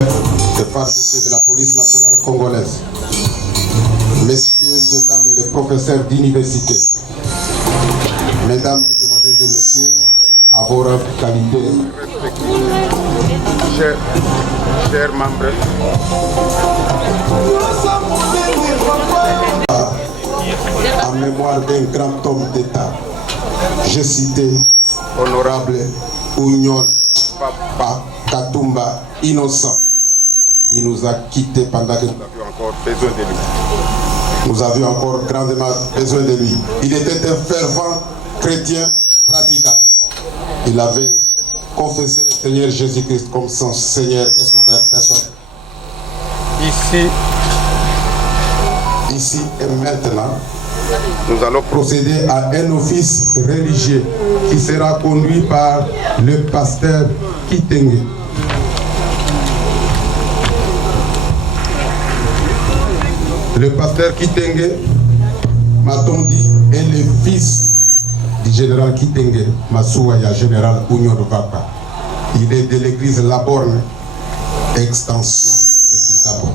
de partie de la police nationale congolaise, messieurs, mesdames les professeurs d'université, mesdames, mesdemoiselles et messieurs, à vos qualités, chers membres, en mémoire d'un grand homme d'État, je citais honorable Union Papa Katumba Innocent. Il nous a quittés pendant que nous avions encore besoin de lui. Nous avions encore grandement besoin de lui. Il était un fervent chrétien pratiquant. Il avait confessé le Seigneur Jésus-Christ comme son Seigneur et Sauveur personnel. Ici et maintenant, nous allons procéder à un office religieux qui sera conduit par le pasteur Kitenge. Le pasteur Kitenge, m'a-t-on dit, est le fils du général Kitenge, Masouaya, général Ounion de Vapa. Il est de l'église Laborne, extension de Kitabo.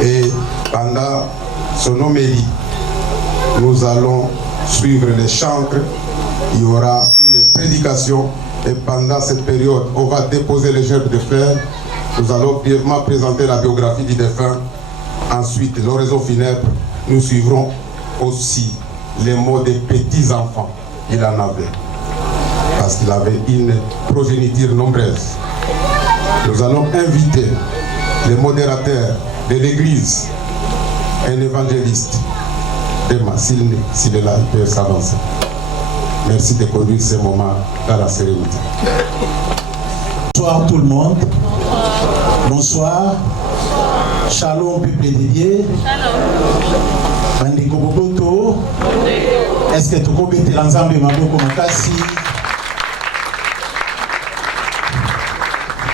Et pendant son homélie, nous allons suivre les chancres. Il y aura une prédication et pendant cette période, on va déposer les gerbes de fer. Nous allons brièvement présenter la biographie du défunt. Ensuite, l'oraison funèbre, nous suivrons aussi les mots des petits-enfants. Il en avait, parce qu'il avait une progéniture nombreuse. Nous allons inviter les modérateurs de l'église, un évangéliste, Emma, s'il est là, il peut s'avancer. Merci de conduire ce moment dans la sérénité. Bonsoir tout le monde. Bonsoir. Shalom, peuple de Dieu. Bandeko Boboto. Est-ce que tu peux mettre l'ensemble de ma boko makasi?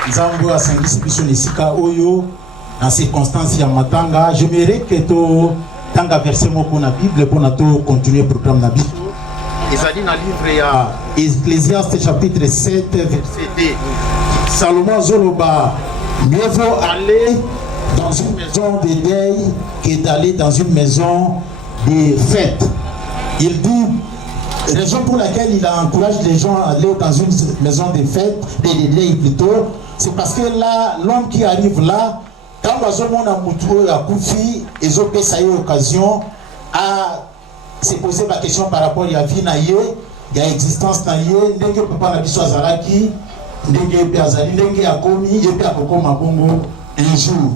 Nzambo a sangisi biso nesika oyo en circonstance ya matanga. J'aimerais que tu tanga verset moko na Bible pour to continuer le programme na biso. Ezali na livre ya Ecclésiaste chapitre 7 verset 2. Salomon Zoloba, mieux vaut aller dans une maison de deuil que d'aller dans une maison de fête. Il dit, raison pour laquelle il encourage les gens à aller dans une maison de fête, de deuil plutôt, c'est parce que là, l'homme qui arrive là, quand on a moutou à Koufi, ils ont fait occasion à se poser la question par rapport à la vie naïe, il y a existence naïe, n'est-ce que papa n'a pas besoin d'Araki, n'est-ce que Azali, n'est-ce que Akomi, n'est-ce que Akoko Mabongo, un jour.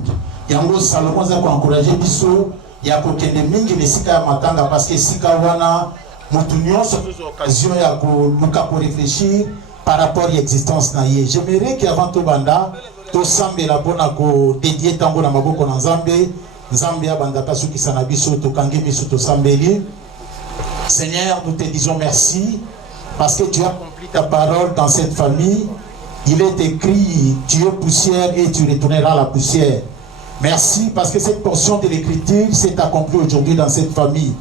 Il y a un Salomon qui a encouragé Bisso, il y a des mingi de Sika Matanga parce que Sika Wana, Moutunion, c'est une occasion de réfléchir par rapport à l'existence naïe. J'aimerais qu'avant tout banda, tout semble la bonne à dédier tango na maboko na Nzambe, Nzambe abandaka suki sanabiso to kange biso to sambeli. Seigneur, nous te disons merci parce que tu as accompli ta parole dans cette famille. Il est écrit, tu es poussière et tu retourneras à la poussière. Merci parce que cette portion de l'écriture s'est accomplie aujourd'hui dans cette famille.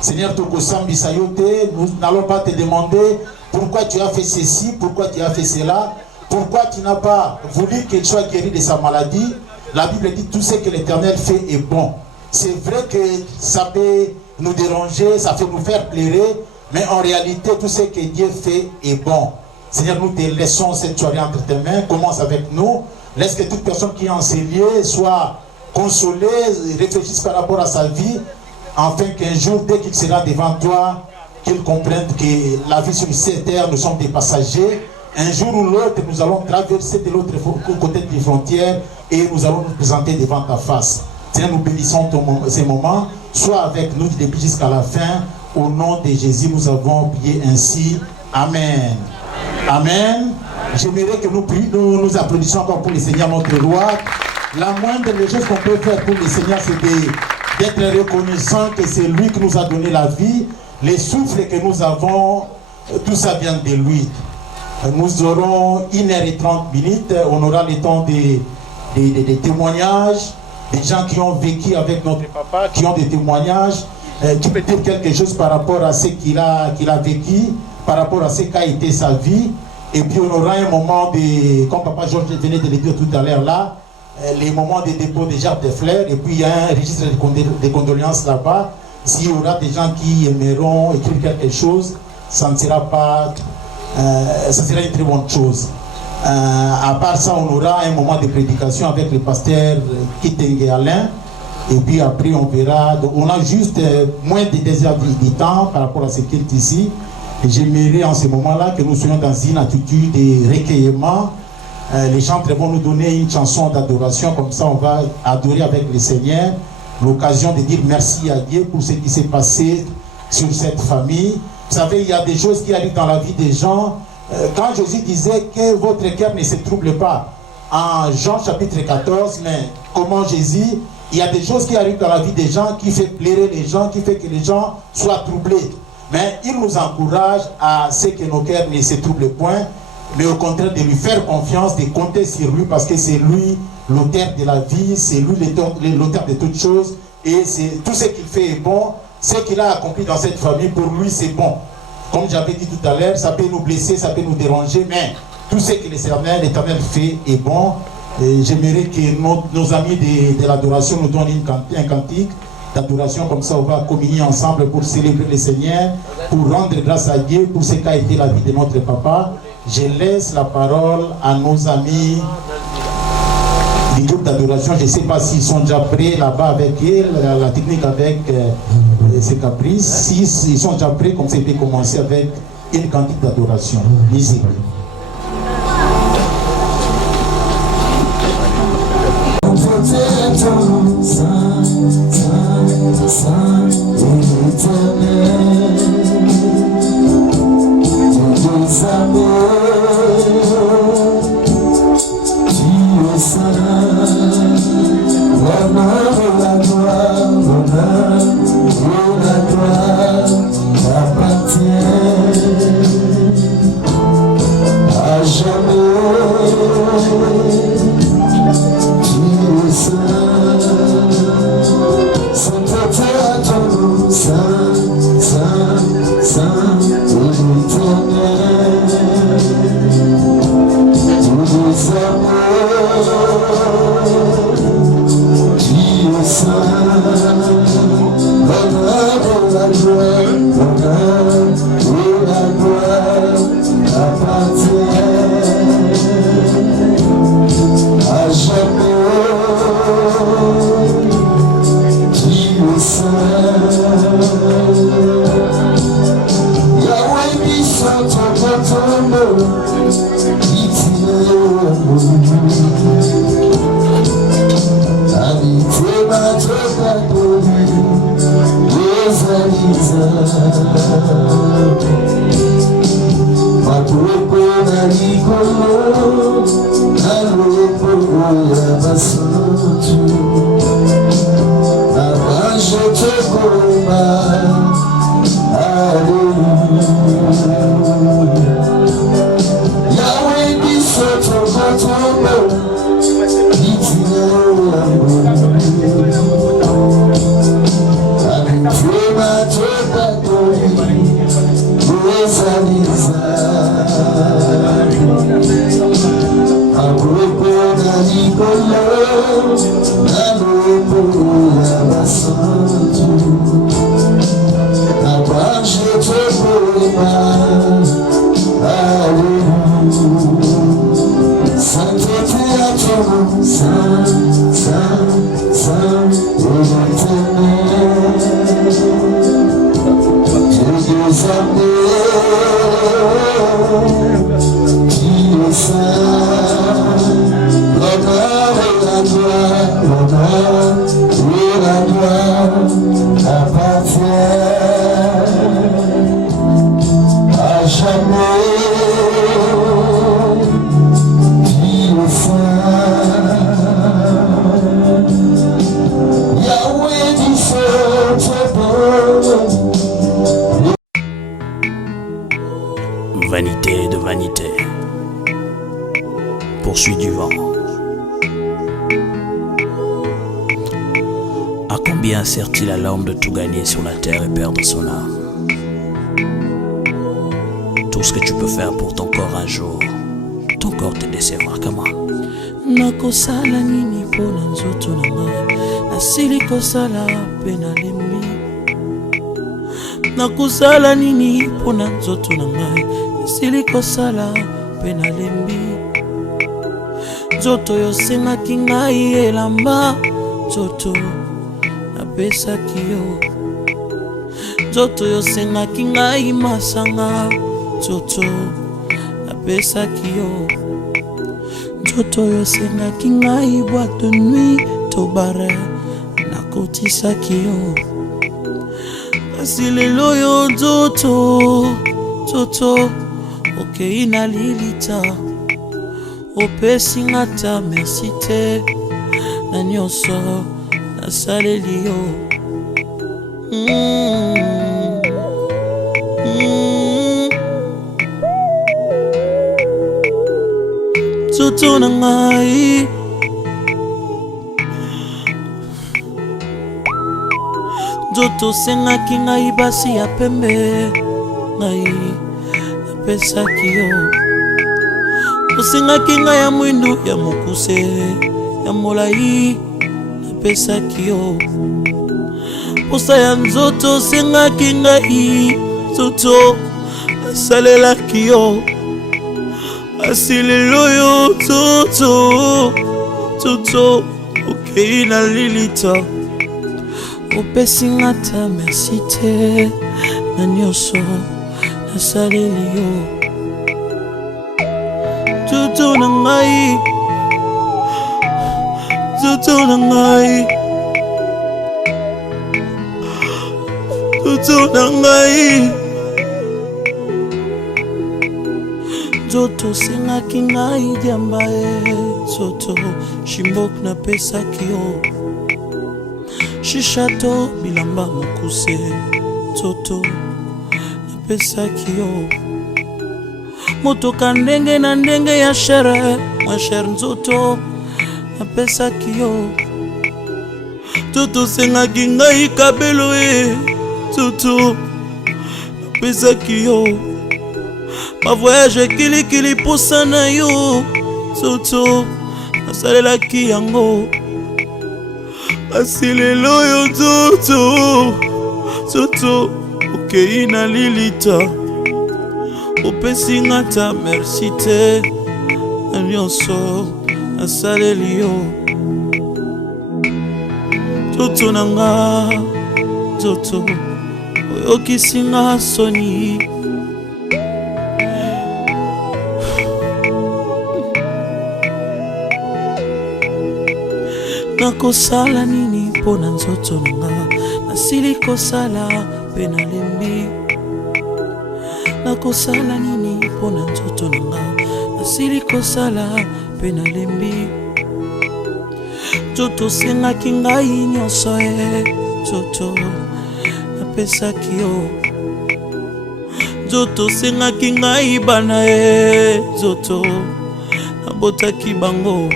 Seigneur Tokosam Bisayote, nous n'allons pas te demander pourquoi tu as fait ceci, pourquoi tu as fait cela, pourquoi tu n'as pas voulu qu'il soit guéri de sa maladie. La Bible dit tout ce que l'Éternel fait est bon. C'est vrai que ça peut nous déranger, ça peut nous faire pleurer, mais en réalité tout ce que Dieu fait est bon. Seigneur, nous te laissons cette soirée entre tes mains, commence avec nous. Laisse que toute personne qui est en ces lieux soit consolée, réfléchisse par rapport à sa vie, afin qu'un jour, dès qu'il sera devant toi, qu'il comprenne que la vie sur cette terre, nous sommes des passagers. Un jour ou l'autre, nous allons traverser de l'autre côté des frontières et nous allons nous présenter devant ta face. Seigneur, nous bénissons ces moments, sois avec nous du début jusqu'à la fin. Au nom de Jésus, nous avons prié ainsi. Amen. Amen. J'aimerais que nous applaudissions encore pour le Seigneur notre roi. La moindre des choses qu'on peut faire pour le Seigneur, c'est d'être reconnaissant que c'est lui qui nous a donné la vie. Les souffles que nous avons, tout ça vient de lui. Nous aurons 1h30. On aura le temps des témoignages, des gens qui ont vécu avec notre papa, qui ont des témoignages. Tu peux dire quelque chose par rapport à ce qu'il a vécu, par rapport à ce qu'a été sa vie. Et puis on aura un moment de, comme Papa Georges venait de le dire tout à l'heure là, les moments de dépôt des gerbes de fleurs, et puis il y a un registre de condoléances là-bas. S'il y aura des gens qui aimeront écrire quelque chose, ça ne sera pas, ça sera une très bonne chose. À part ça, on aura un moment de prédication avec le pasteur Kitenge Alain, et puis après on verra. Donc on a juste moins de 2 heures de temps par rapport à ce qui est ici. Et j'aimerais en ce moment-là que nous soyons dans une attitude de recueillement. Les chantres vont nous donner une chanson d'adoration, comme ça on va adorer avec le Seigneur. L'occasion de dire merci à Dieu pour ce qui s'est passé sur cette famille. Vous savez, il y a des choses qui arrivent dans la vie des gens. Quand Jésus disait que votre cœur ne se trouble pas, en Jean chapitre 14, mais comment Jésus, il y a des choses qui arrivent dans la vie des gens qui fait pleurer les gens, qui fait que les gens soient troublés. Mais il nous encourage à ce que nos cœurs ne se troublent point, mais au contraire de lui faire confiance, de compter sur lui, parce que c'est lui l'auteur de la vie, c'est lui l'auteur de toutes choses, et tout ce qu'il fait est bon, ce qu'il a accompli dans cette famille, pour lui c'est bon. Comme j'avais dit tout à l'heure, ça peut nous blesser, ça peut nous déranger, mais tout ce que l'Éternel fait est bon. Et j'aimerais que nos amis de l'adoration nous donnent un cantique d'adoration, comme ça on va communier ensemble pour célébrer le Seigneur, pour rendre grâce à Dieu pour ce qu'a été la vie de notre papa. Je laisse la parole à nos amis du groupe d'adoration. Je ne sais pas s'ils sont déjà prêts là-bas avec elle, la technique avec ses caprices. S'ils sont déjà prêts, comme ça il peut commencer avec une cantique d'adoration. Lisez. Vanité de vanité, poursuit du vent. À combien sert-il à l'homme de tout gagner sur la terre et perdre son âme? Tout ce que tu peux faire pour ton corps un jour, ton corps te décevra. Comment? Nakosala nini pona nzoto na ngai, nasili kosala pe nalembi. Nakosala nini pona nzoto na ngai, nasili kosala pe nalembi. Nzoto yosengaki ngai elamba, nzoto napesaki yo. Nzoto yosengaki ngai masanga, nzoto napesaki yo. Nzoto yosengaki ngai boîte de nuit to bare, nakotisaki yo. Kasi lelo yo nzoto okei na lilita, opesi ngata merci te na nyonso nasaleli yo. Nzoto na ngai, nzoto sengaki ngai basi ya pembe, ngai napesaki yo. Osengaki ngai ya mwindu ya mokuse ya molai, napesaki yo. Posa ya nzoto sengaki ngai, nzoto nasalelaki yo. Asi lelo yo nzoto okei na lilita, opesi ngata merci te na nyonso nasaleli yo. Nzoto na ngai, nzoto na ngai, nzoto na ngai. Nzoto sengaki ngai diamba nzoto shimbok napesaki yo. Shishato bilamba mokuse, nzoto napesaki yo. Motoka ndenge na ndenge ya shere, ma shere nzoto napesaki yo. Nzoto sengaki ngai kabelo nzoto napesaki yo. Ma voyage kilikili posa na yo, nzoto nasalelaki yango. Asi lelo yo nzoto okei na lilita, opesi ngata merci te na nyonso nasaleli yo. Nzoto na nga, nzoto oyokisi nga soni. Nakosala nini pona nzoto nanga, nasili kosala pe nalembi. Nakosala nini pona nzoto nanga, nasili kosala pe nalembi. Nzoto sengaki ngai nyonso nzoto napesaki yo. Nzoto sengaki ngai bana nzoto nabotaki bango.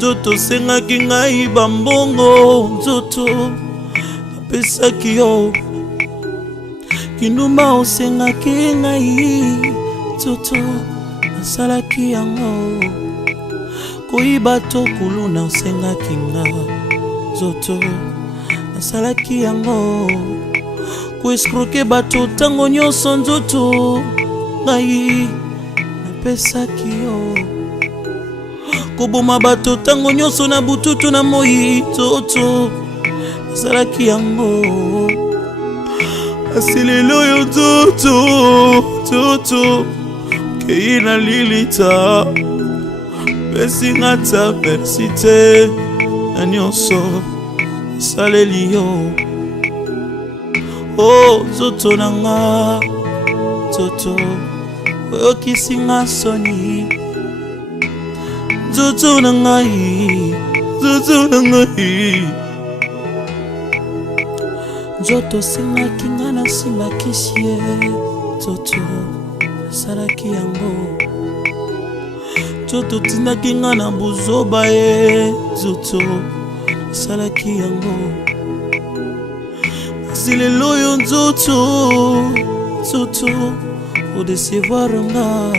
Nzoto sengaki ngai bambongo, nzoto napesaki yo. Kindumba osengaki ngai, nzoto nasalaki yango. Koyiba to kuluna osengaki nga, nzoto nasalaki yango. Koeskroke bato tango nyonso, nzoto ngai napesaki yo. Koboma bato tango nyonso na bututu na moi, nzoto nasalaki yango. Asi lelo yo nzoto okei na lilita, pesi ngata merci te na nyonso nasaleli yo. Oh nzoto na nga, nzoto oyokisi nga soni. Nzoto na ngai, nzoto na ngai. Nzoto sengaki nga nasimbakisi ye, nzoto nasalaki yango. Nzoto tindaki nga na buzoba nzoto nasalaki yango. Kasi lelo yo nzoto odecevoir nga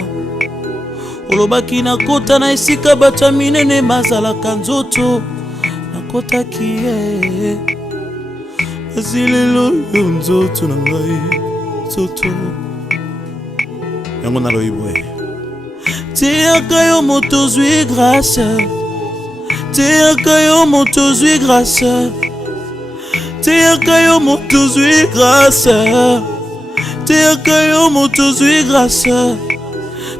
olobaki nakota na esika bato ya minene bazalaka nzoto nakotaki ye kasi lelo yo nzoto na ngai nzoto yango naloyi boye teyaka yo moto ozwi grâce teyaka yo moto ozwi grâce teyaka yo moto ozwi grâce teyaka yo moto ozwi grâce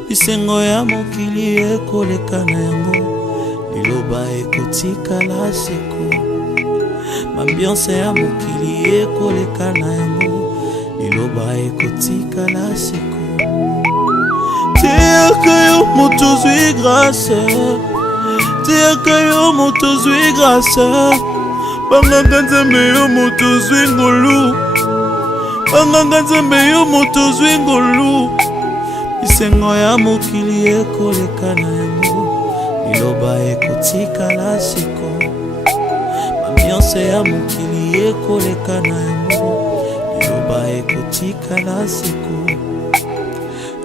bisengo ya mokili ekoleka na yango liloba ekotikala seko mambiance ya mokili ekoleka na yango liloba ekotikala seko teyaka yo moto ozwi grâce teyaka yo moto ozwi grâce banganga nzambe yo moto ozwi ngolu banganga nzambe yo moto ozwi ngolu bisengo ya mokili ekoleka na yango liloba ekotikala seko mambiance ya mokili ekoleka na yango liloba ekotikala seko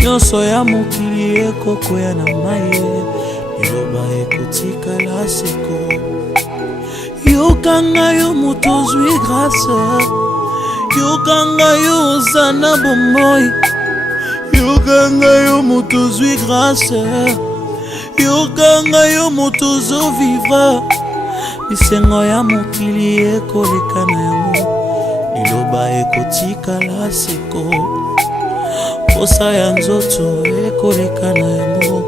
nyonso ya mokili ekokwea na mai liloba ekotikala seko yokanga yo moto ozwi grâce yokanga yo oza na bomoi yokanga yo moto ozwi grâce yokanga yo moto ozovivre bisengo ya mokili ekoleka na yango liloba ekotikala seko posa ya nzoto ekoleka na yango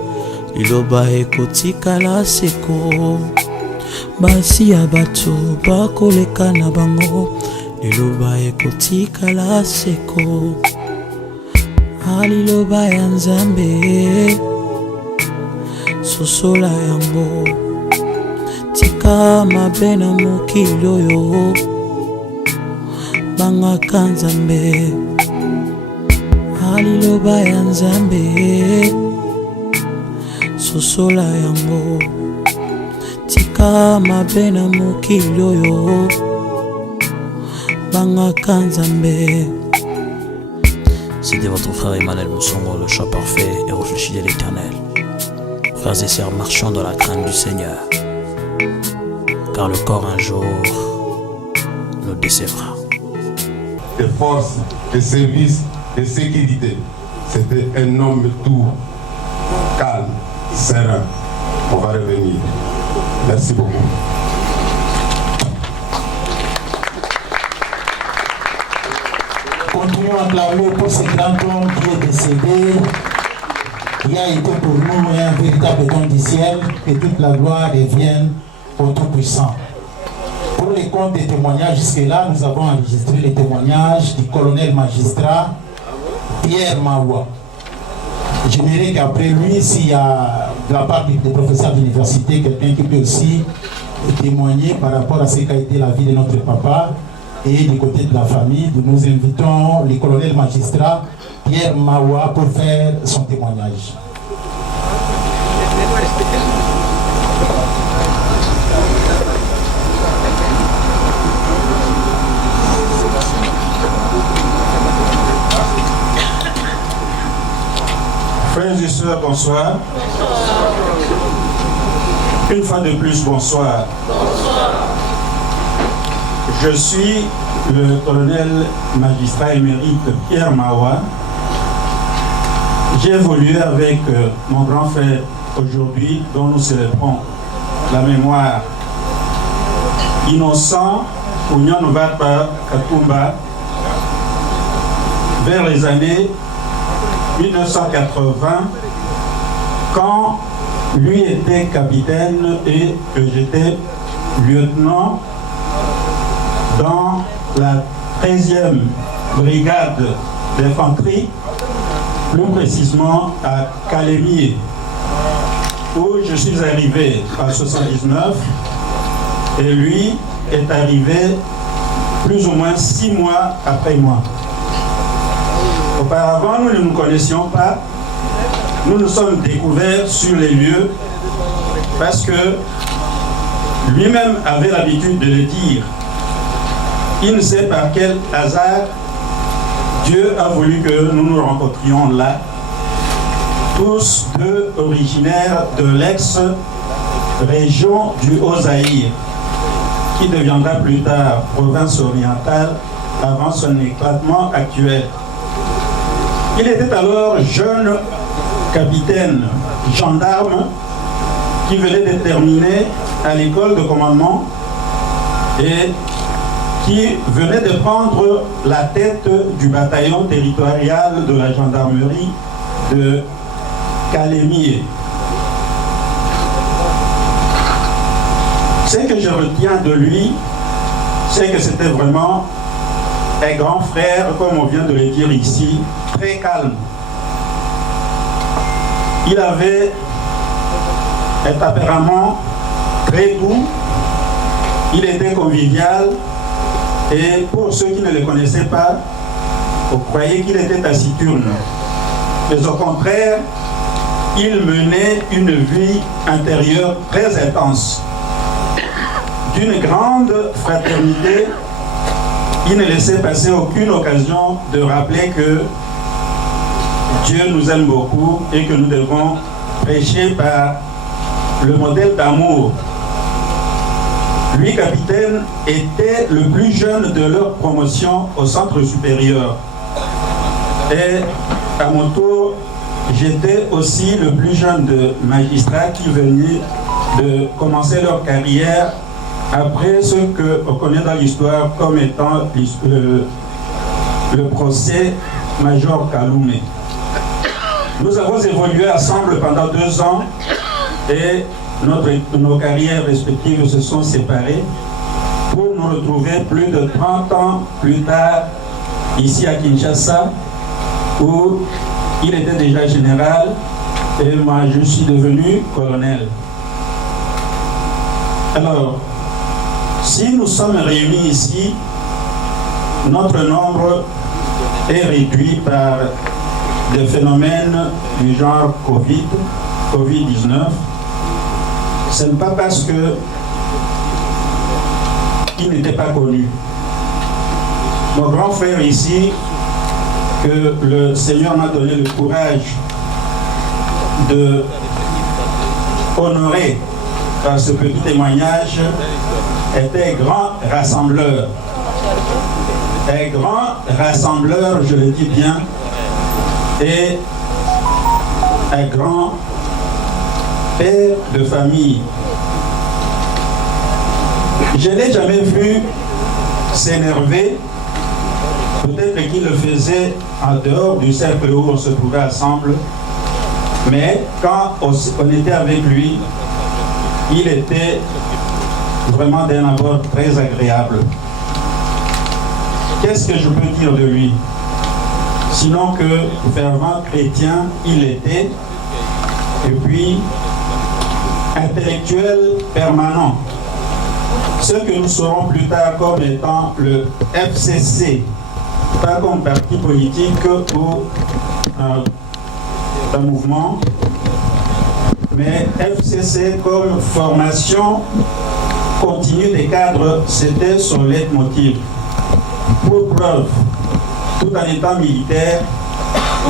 liloba ekotikala seko basi ya bato bakoleka na bango liloba ekotikala seko aliloba ya nzambe sosola yango tika mabe na mokili oyo bangaka nzambe aliloba ya nzambe sosola yango tika mabe na mokili oyo bangaka nzambe. C'était votre frère Emmanuel Moussongo, le choix parfait et réfléchi de l'Éternel. Frères et sœurs, marchons dans la crainte du Seigneur, car le corps un jour nous décevra. De force, de service, de sécurité. C'était un homme tout calme, serein. On va revenir. Merci beaucoup. Continuons à acclamer pour ce grand homme qui est décédé. Il a été pour nous un véritable don du ciel. Que toute la gloire revienne au Tout-Puissant. Pour les comptes des témoignages, jusque-là, nous avons enregistré les témoignages du colonel magistrat Pierre Mawa. J'aimerais qu'après lui, s'il y a de la part des professeurs d'université, quelqu'un qui peut aussi témoigner par rapport à ce qu'a été la vie de notre papa et du côté de la famille, nous invitons le colonel magistrat Pierre Mawa pour faire son témoignage. Frères et sœurs, bonsoir. Une fois de plus, bonsoir. Je suis le colonel magistrat émérite Pierre Mawa. J'ai évolué avec mon grand frère aujourd'hui, dont nous célébrons la mémoire. Innocent Unyanuvapa Katumba, vers les années 1980, quand lui était capitaine et que j'étais lieutenant dans la 13e brigade d'infanterie, plus précisément à Calémier, où je suis arrivé en 79 et lui est arrivé plus ou moins 6 mois après moi. Auparavant, nous ne nous connaissions pas. Nous nous sommes découverts sur les lieux parce que lui-même avait l'habitude de le dire. Il ne sait par quel hasard Dieu a voulu que nous nous rencontrions là, tous deux originaires de l'ex-région du Haut-Zaïre, qui deviendra plus tard province orientale avant son éclatement actuel. Il était alors jeune capitaine gendarme qui venait de terminer à l'école de commandement et qui venait de prendre la tête du bataillon territorial de la gendarmerie de Calémié. Ce que je retiens de lui, c'est que c'était vraiment un grand frère, comme on vient de le dire ici, très calme. Il avait un tempérament très doux, il était convivial, et pour ceux qui ne le connaissaient pas, vous croyez qu'il était taciturne. Mais au contraire, il menait une vie intérieure très intense. D'une grande fraternité, il ne laissait passer aucune occasion de rappeler que Dieu nous aime beaucoup et que nous devons prêcher par le modèle d'amour. Lui, capitaine, était le plus jeune de leur promotion au centre supérieur. Et à mon tour, j'étais aussi le plus jeune de magistrats qui venaient de commencer leur carrière après ce qu'on connaît dans l'histoire comme étant le procès Major Kaloumé. Nous avons évolué ensemble pendant 2 ans et nos carrières respectives se sont séparées pour nous retrouver plus de 30 ans plus tard ici à Kinshasa, où il était déjà général et moi je suis devenu colonel. Alors, si nous sommes réunis ici, notre nombre est réduit par des phénomènes du genre Covid-19. Ce n'est pas parce qu'il n'était pas connu. Mon grand frère ici, que le Seigneur m'a donné le courage de honorer par ce petit témoignage, était grand rassembleur. Un grand rassembleur, je le dis bien, et un grand père de famille. Je ne l'ai jamais vu s'énerver. Peut-être qu'il le faisait en dehors du cercle où on se trouvait ensemble, mais quand on était avec lui, il était vraiment d'un abord très agréable. Qu'est-ce que je peux dire de lui? Sinon que fervent chrétien, il était, et puis intellectuel permanent. Ce que nous saurons plus tard comme étant le FCC, pas comme parti politique ou un mouvement, mais FCC comme formation continue des cadres, c'était son leitmotiv. Pour preuve, tout en étant militaire,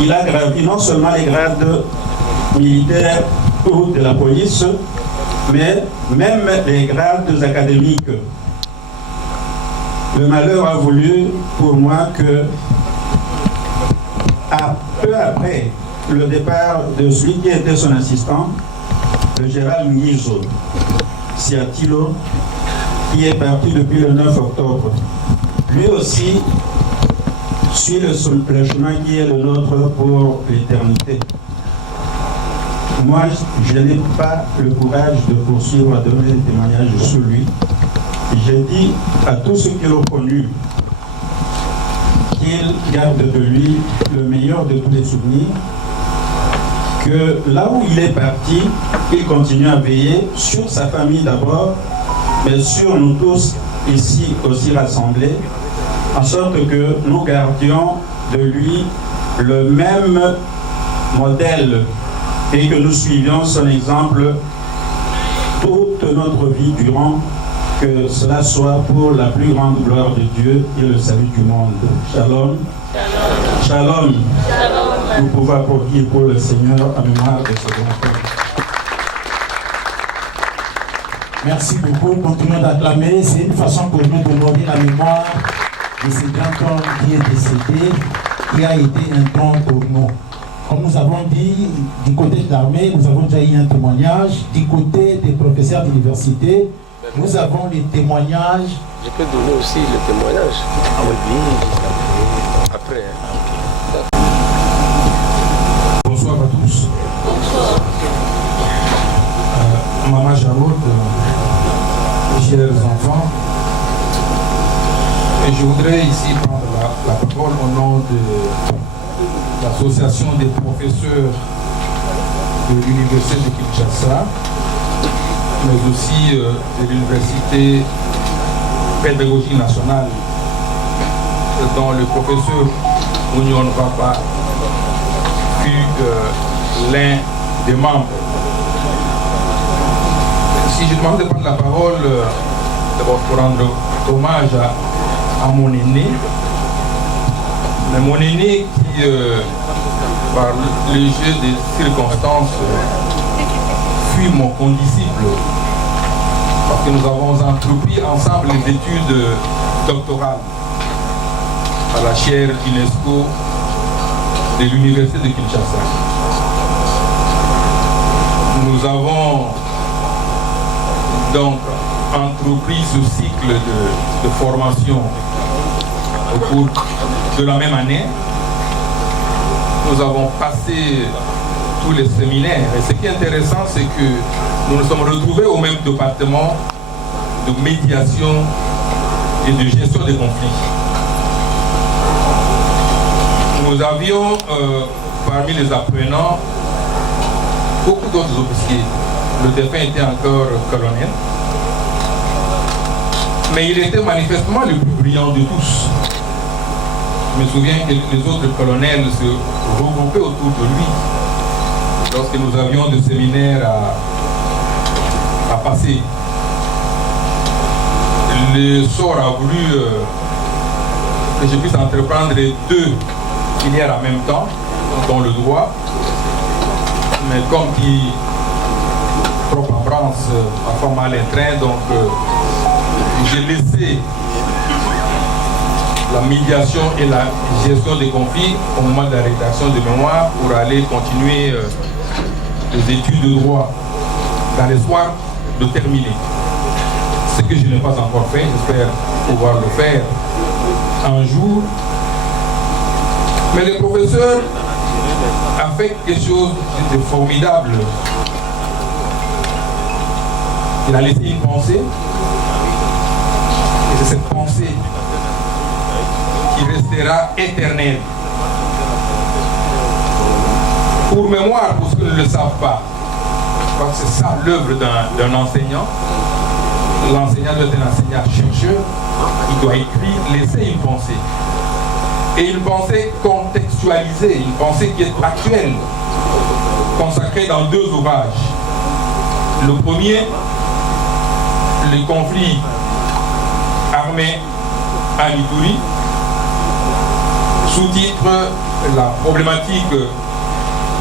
il a gravi non seulement les grades militaires ou de la police, mais même les grades académiques. Le malheur a voulu pour moi que, peu après le départ de celui qui était son assistant, le Gérald Nguizo Siatilo, qui est parti depuis le 9 octobre, lui aussi suit le chemin qui est le nôtre pour l'éternité. Moi, je n'ai pas le courage de poursuivre à donner des témoignages sur lui. J'ai dit à tous ceux qui l'ont connu qu'ils gardent de lui le meilleur de tous les souvenirs, que là où il est parti, il continue à veiller sur sa famille d'abord, mais sur nous tous ici aussi rassemblés, en sorte que nous gardions de lui le même modèle et que nous suivions son exemple toute notre vie durant, que cela soit pour la plus grande gloire de Dieu et le salut du monde. Shalom. Shalom. Shalom. Nous pouvons applaudir pour le Seigneur en mémoire de ce grand homme. Merci beaucoup. Continuons d'acclamer. C'est une façon pour nous d'honorer la mémoire de ce grand homme qui est décédé, qui a été un don pour nous. Comme nous avons dit, du côté de l'armée, nous avons déjà eu un témoignage. Du côté des professeurs d'université, nous avons les témoignages. Je peux donner aussi le témoignage. Ah oui, après. Bonsoir à tous. Bonsoir. Maman Charlotte, chers enfants, et je voudrais ici prendre la parole au nom de l'association des professeurs de l'université de Kinshasa, mais aussi de l'université pédagogique nationale, dont le professeur Union Papa fut l'un des membres. Si je demande de prendre la parole, d'abord pour rendre hommage à mon aîné, mais mon aîné qui, par le jeu des circonstances, fut mon condisciple, parce que nous avons entrepris ensemble les études doctorales à la chaire UNESCO de l'université de Kinshasa. Nous avons donc entrepris ce cycle de formation au cours de la même année. Nous avons passé tous les séminaires. Et ce qui est intéressant, c'est que nous nous sommes retrouvés au même département de médiation et de gestion des conflits. Nous avions parmi les apprenants beaucoup d'autres officiers. Le défunt était encore colonel, mais il était manifestement le plus brillant de tous. Je me souviens que les autres colonels se regroupaient autour de lui lorsque nous avions des séminaires à passer. Le sort a voulu que je puisse entreprendre 2 filières en même temps, dont le droit, mais comme qui propre en France, parfois mal étreint, donc j'ai laissé la médiation et la gestion des conflits au moment de la rédaction de mémoire pour aller continuer les études de droit dans l'espoir de terminer. Ce que je n'ai pas encore fait, j'espère pouvoir le faire un jour. Mais le professeur a fait quelque chose de formidable. Il a laissé une pensée, et c'est cette pensée qui restera éternelle. Pour mémoire, pour ceux qui ne le savent pas, je crois que c'est ça l'œuvre d'un enseignant. L'enseignant doit être un enseignant chercheur, il doit écrire, laisser une pensée. Et une pensée contextualisée, une pensée qui est actuelle, consacrée dans 2 ouvrages. Le premier, le conflit armé à Ituri, sous-titre la problématique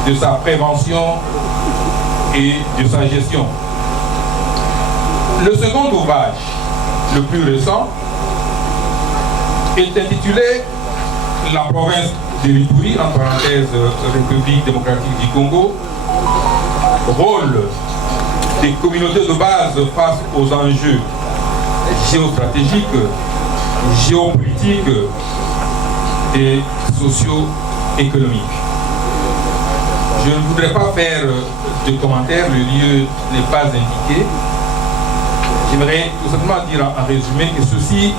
de sa prévention et de sa gestion. Le second ouvrage, le plus récent, est intitulé La province de l'Ituri, en parenthèse République démocratique du Congo, rôle des communautés de base face aux enjeux géostratégiques, géopolitiques et socio-économiques. Je ne voudrais pas faire de commentaires, le lieu n'est pas indiqué. J'aimerais tout simplement dire en résumé que ceci,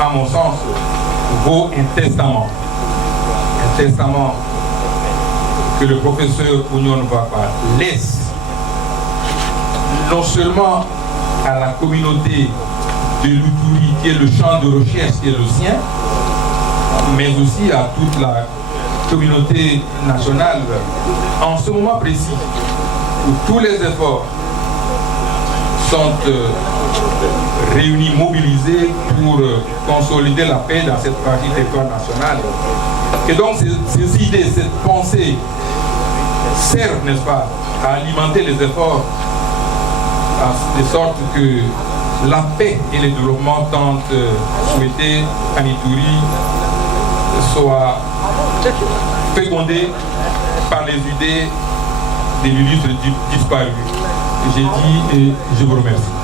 à mon sens, vaut un testament. Un testament que le professeur Union Papa laisse non seulement à la communauté de l'Ituri, qui est le champ de recherche qui est le sien, mais aussi à toute la communauté nationale, en ce moment précis, où tous les efforts sont réunis, mobilisés pour consolider la paix dans cette partie du territoire national. Et donc ces idées, cette pensée servent, n'est-ce pas, à alimenter les efforts de sorte que la paix et le développement tant souhaités à Ituri soient fécondés par les idées des l'illustre disparu. J'ai dit et je vous remercie.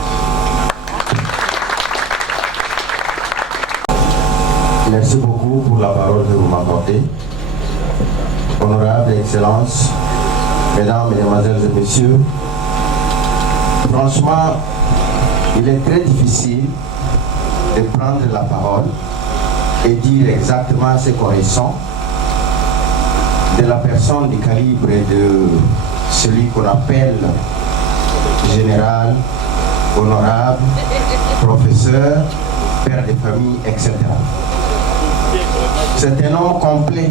Merci beaucoup pour la parole que vous m'accordez. Honorable Excellence, Mesdames, Mesdemoiselles et Messieurs, franchement, il est très difficile de prendre la parole et dire exactement ce qu'on ressent de la personne du calibre de celui qu'on appelle général, honorable, professeur, père de famille, etc. C'est un homme complet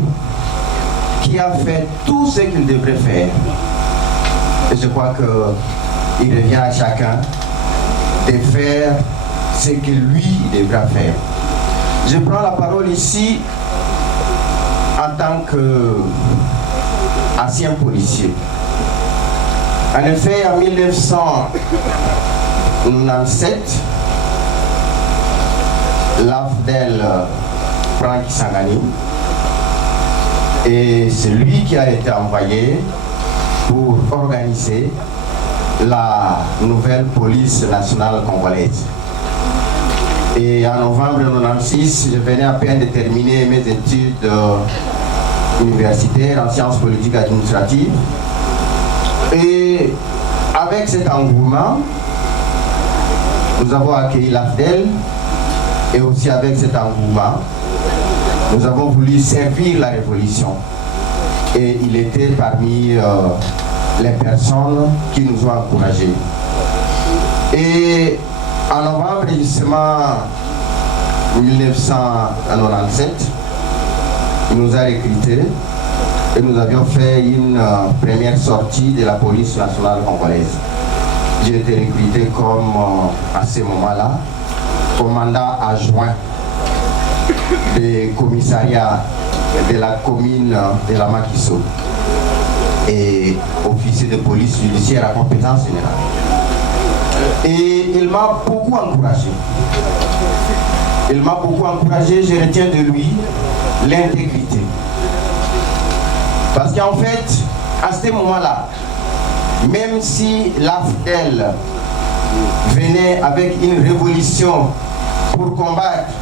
qui a fait tout ce qu'il devrait faire. Et je crois qu'il revient à chacun de faire ce que lui devra faire. Je prends la parole ici en tant qu'ancien policier. En effet, en 1997, l'AFDEL prend Kisangani et c'est lui qui a été envoyé pour organiser la nouvelle police nationale congolaise. Et en novembre 1996, je venais à peine de terminer mes études universitaires en sciences politiques administratives. Et avec cet engouement, nous avons accueilli l'AFDEL et aussi avec cet engouement, nous avons voulu servir la révolution. Et il était parmi les personnes qui nous ont encouragés. Et en novembre, justement, 1997, il nous a recrutés et nous avions fait une première sortie de la police nationale congolaise. J'ai été recruté comme, à ce moment-là, commandant adjoint des commissariats de la commune de la Makiso et officier de police judiciaire à compétence générale. Et il m'a beaucoup encouragé. Il m'a beaucoup encouragé, je retiens de lui l'intégrité. Parce qu'en fait, à ce moment-là, même si l'AFDEL venait avec une révolution pour combattre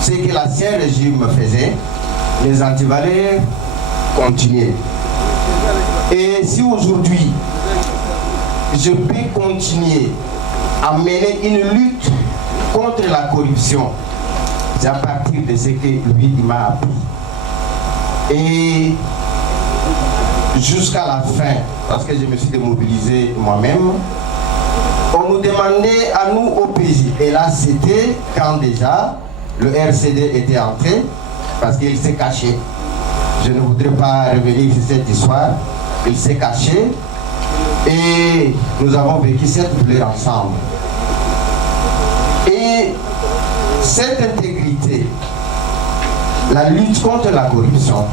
ce que l'ancien régime faisait, les antivaleurs continuaient. Et si aujourd'hui, je peux continuer à mener une lutte contre la corruption, c'est à partir de ce que lui m'a appris. Et jusqu'à la fin, parce que je me suis démobilisé moi-même, on nous demandait à nous au pays. Et là, c'était quand déjà le RCD était entré, parce qu'il s'est caché. Je ne voudrais pas revenir sur cette histoire. Il s'est caché et nous avons vécu cette douleur ensemble. Et cette intégrité, la lutte contre la corruption,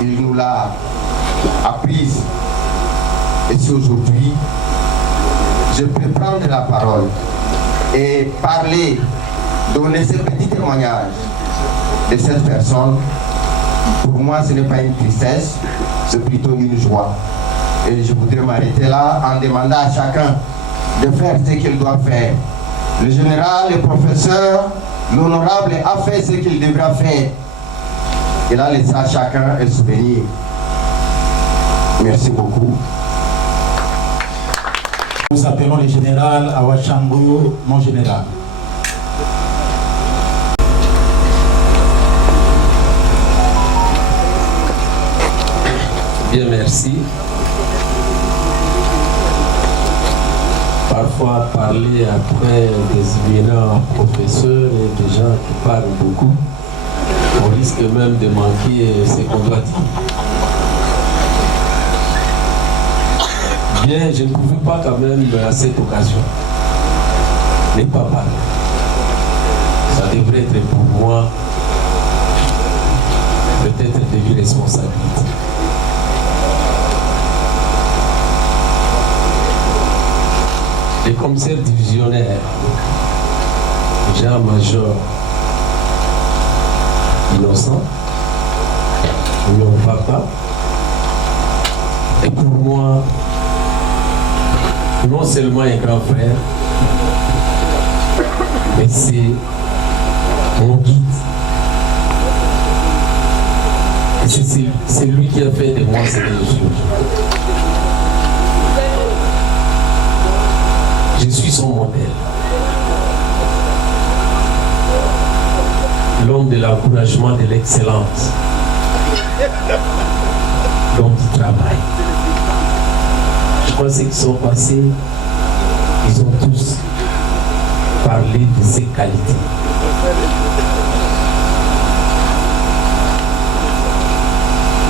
il nous l'a apprise. Et si aujourd'hui, je peux prendre la parole et parler, donner ce petit témoignage de cette personne, pour moi ce n'est pas une tristesse, c'est plutôt une joie. Et je voudrais m'arrêter là en demandant à chacun de faire ce qu'il doit faire. Le général, le professeur, l'honorable a fait ce qu'il devra faire. Il a laissé à chacun un souvenir. Merci beaucoup. Nous appelons le général Awachango, mon général. Bien, merci. Parfois, parler après des éminents professeurs et des gens qui parlent beaucoup, on risque même de manquer ce qu'on doit dire. Bien, je ne pouvais pas quand même à cette occasion ne pas parler. Ça devrait être pour moi peut-être une responsabilité. Les commissaires divisionnaires, Jean-Major Innocent, mon papa, et pour moi, non seulement un grand frère, mais c'est mon guide. Et c'est lui qui a fait de moi ce que je suis. Je suis son modèle. L'homme de l'encouragement, de l'excellence. L'homme du travail. Je crois que ceux qui sont passés, ils ont tous parlé de ses qualités.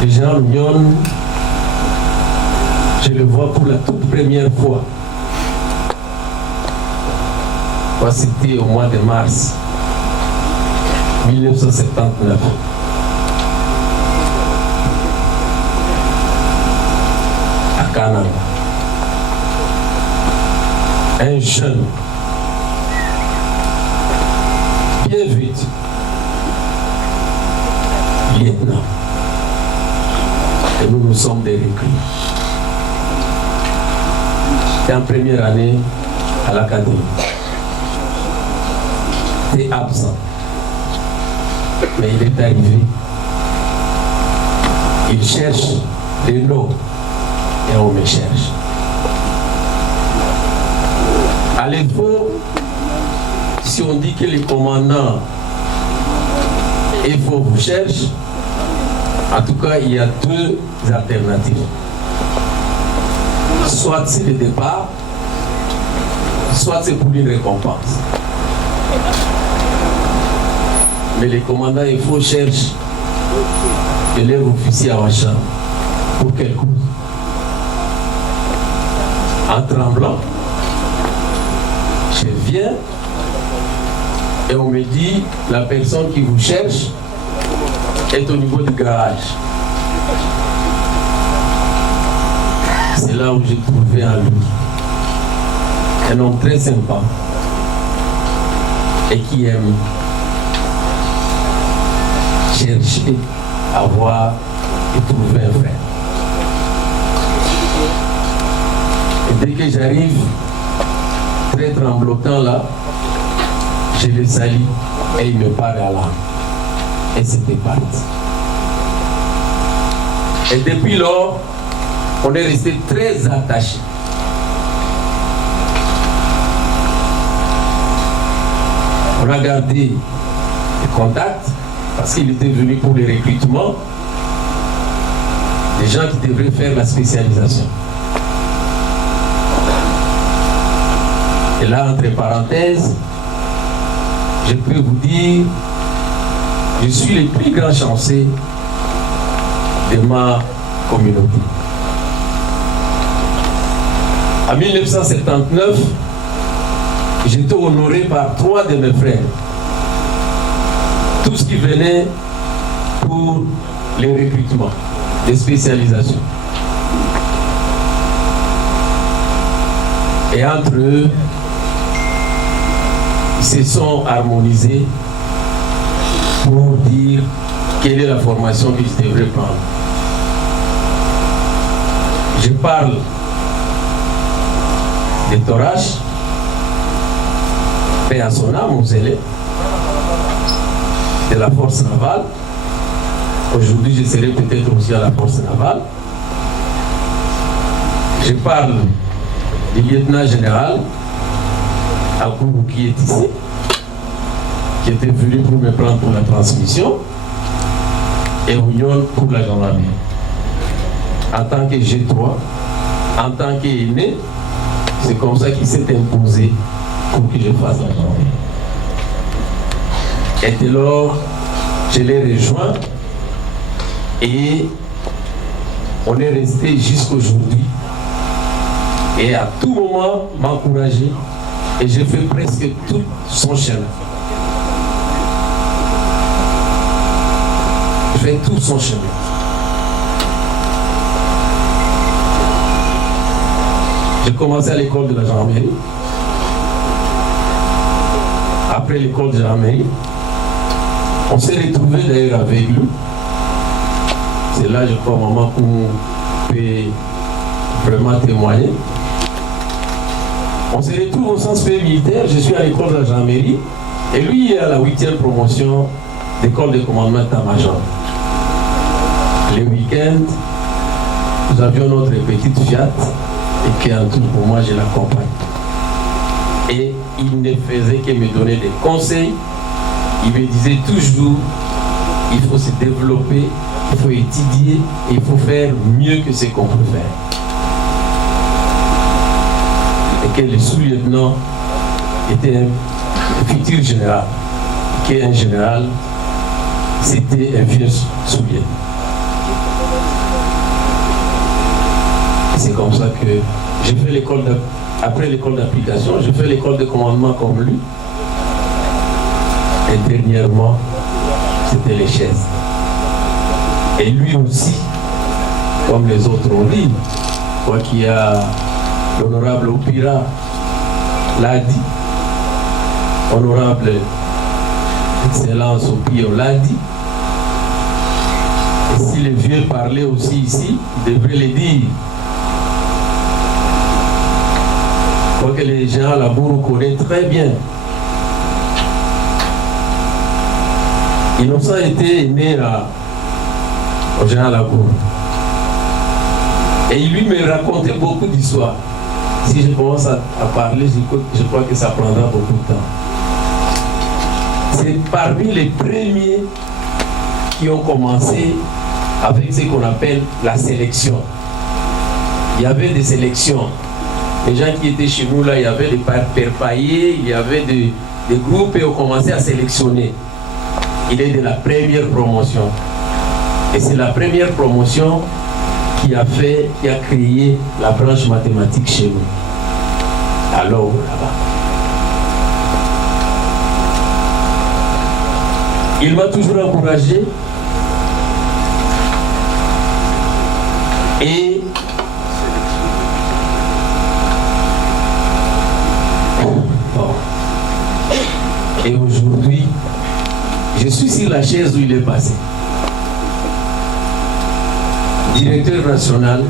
Le général Mion, je le vois pour la toute première fois. C'était au mois de mars 1979. À Canada. Un jeune, bien vêtu, lieutenant. Et nous sommes des recrues. C'était en première année à l'académie. Était absent. Mais il est arrivé. Il cherche des noms et on me cherche. À l'époque, si on dit que les commandants FO vous cherchent, en tout cas, il y a deux alternatives. Soit c'est le départ, soit c'est pour une récompense. Mais les commandants FO cherchent élèves officiers à Wacham. Pour quelle cause? En tremblant, je viens et on me dit la personne qui vous cherche est au niveau du garage. C'est là où j'ai trouvé en lui un homme très sympa et qui aime chercher à voir et trouver un frère. Et dès que j'arrive, très tremblotant là, je le salue et il me parle à l'âme. Et c'était parti. Et depuis lors, on est resté très attachés. On a gardé les contacts parce qu'il était venu pour les recrutements des gens qui devraient faire la spécialisation. Et là, entre parenthèses, je peux vous dire, je suis le plus grand chanceux de ma communauté. En 1979, j'étais honoré par 3 de mes frères. Tous qui venaient pour les recrutements, les spécialisations. Et entre eux, ils se sont harmonisés pour dire quelle est la formation qu'ils devraient prendre. Je parle de Torache, paix à son âme, aux élèves de la force navale. Aujourd'hui, je serai peut-être aussi à la force navale. Je parle du lieutenant général Akourou qui est ici, qui était venu pour me prendre pour la transmission, et Ounion pour la gendarmerie. En tant que G3, en tant qu'aîné, c'est comme ça qu'il s'est imposé pour que je fasse la gendarmerie. Et dès lors, je l'ai rejoint et on est resté jusqu'aujourd'hui et à tout moment m'encourager. Et j'ai fait presque tout son chemin. J'ai fait tout son chemin. J'ai commencé à l'école de la gendarmerie. Après l'école de la gendarmerie, on s'est retrouvés d'ailleurs avec lui. C'est là, je crois, maman, qu'on peut vraiment témoigner. On se retrouve au centre militaire, je suis à l'école de la gendarmerie, et lui est à la 8e promotion d'école de commandement d'état-major. Les week-ends, nous avions notre petite Fiat, et qui en tout pour moi, je l'accompagne. Et il ne faisait que me donner des conseils. Il me disait toujours, il faut se développer, il faut étudier, et il faut faire mieux que ce qu'on peut faire. Et que le sous-lieutenant était un futur général, qu'un général, c'était un vieux sous-lieutenant. C'est comme ça que j'ai fait l'école après l'école d'application, j'ai fait l'école de commandement comme lui. Et dernièrement, c'était les chaises. Et lui aussi, comme les autres ont dit, quoi qu'il y a l'honorable Opira l'a dit, honorable Excellence Opira l'a dit. Et si les vieux parlaient aussi ici, ils devraient le dire. Je crois que les gens à la bourre connaissent très bien. Innocent était né au général Labour. Et il lui me racontait beaucoup d'histoires. Si je commence à parler, je crois que ça prendra beaucoup de temps. C'est parmi les premiers qui ont commencé avec ce qu'on appelle la sélection. Il y avait des sélections. Les gens qui étaient chez nous, là, il y avait des perpaillés, il y avait des groupes et on commençait à sélectionner. Il est de la première promotion. Et c'est la première promotion qui a créé la branche mathématique chez nous. Alors, là-bas. Il m'a toujours encouragé. Et aujourd'hui, je suis sur la chaise où il est passé. Directeur national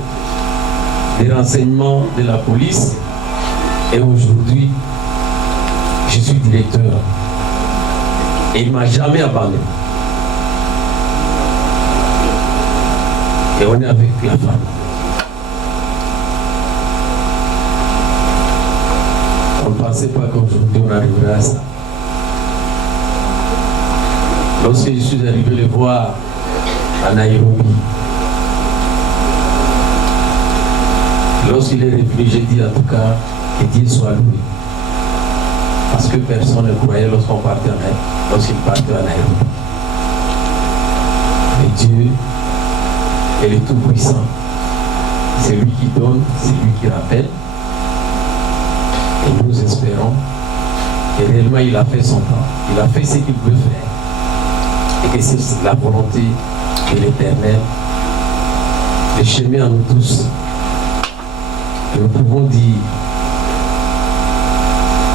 des renseignements de la police. Et aujourd'hui, je suis directeur. Et il ne m'a jamais abandonné. Et on est avec la femme. On ne pensait pas qu'aujourd'hui on arriverait à ça. Lorsque je suis arrivé le voir à Nairobi, lorsqu'il est revenu, j'ai dit en tout cas que Dieu soit loué. Parce que personne ne croyait lorsqu'il partait à Nairobi. Mais Dieu, il est tout puissant. C'est lui qui donne, c'est lui qui rappelle. Et nous espérons que réellement il a fait son temps. Il a fait ce qu'il veut faire. Et que c'est la volonté de l'Éternel de chemin à nous tous. Et nous pouvons dire,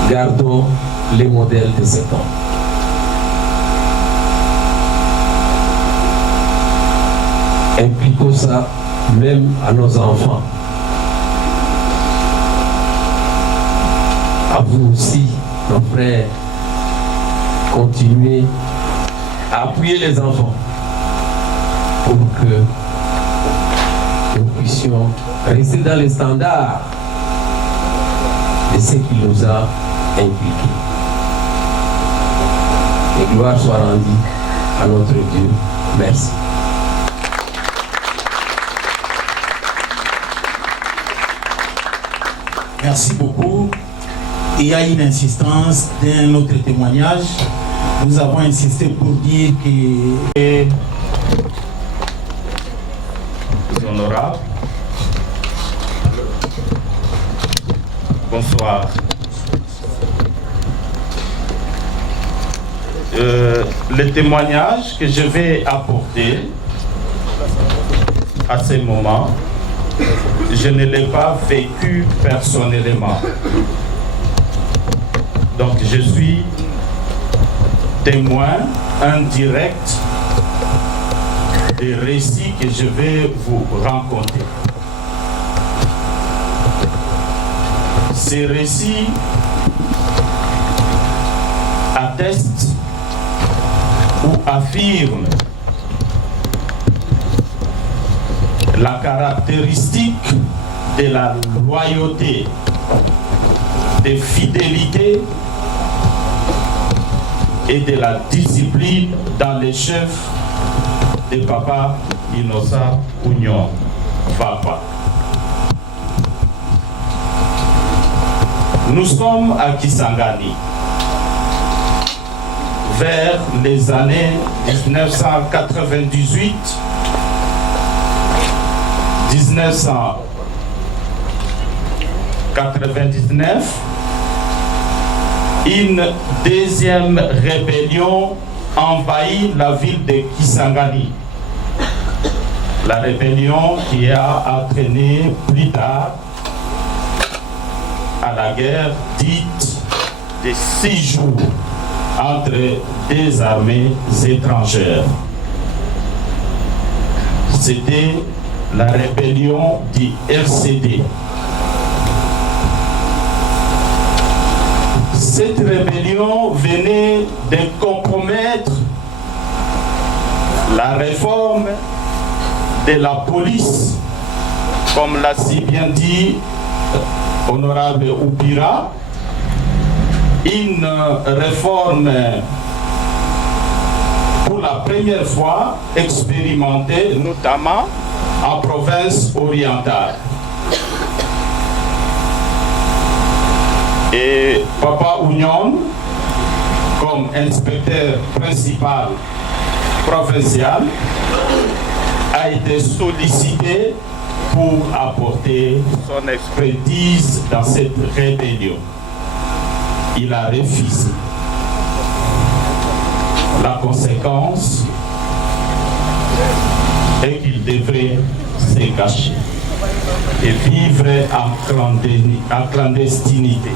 gardons les modèles de cet homme. Impliquons ça même à nos enfants. À vous aussi, nos frères, continuez à appuyer les enfants pour que nous puissions rester dans les standards de ce qui nous a impliqués. Et gloire soit rendue à notre Dieu. Merci. Merci beaucoup. Il y a une insistance d'un autre témoignage. Nous avons insisté pour dire que les honorables, Bonsoir. Le témoignage que je vais apporter à ce moment, je ne l'ai pas vécu personnellement. Donc je suis témoin indirect des récits que je vais vous raconter. Ces récits attestent ou affirment la caractéristique de la loyauté, de fidélité et de la discipline dans les chefs de Papa Innocent Union Papa. Nous sommes à Kisangani vers les années 1998, 1999, une deuxième rébellion envahit la ville de Kisangani. La rébellion qui a entraîné plus tard à la guerre dite de 6 jours entre deux armées étrangères. C'était la rébellion du RCD. Cette rébellion venait de compromettre la réforme de la police, comme l'a si bien dit honorable Oupira, une réforme pour la première fois expérimentée, notamment en province orientale. Et Papa Union, comme inspecteur principal provincial, a été sollicité pour apporter son expertise dans cette rébellion. Il a refusé. La conséquence est qu'il devrait se cacher et vivre en clandestinité.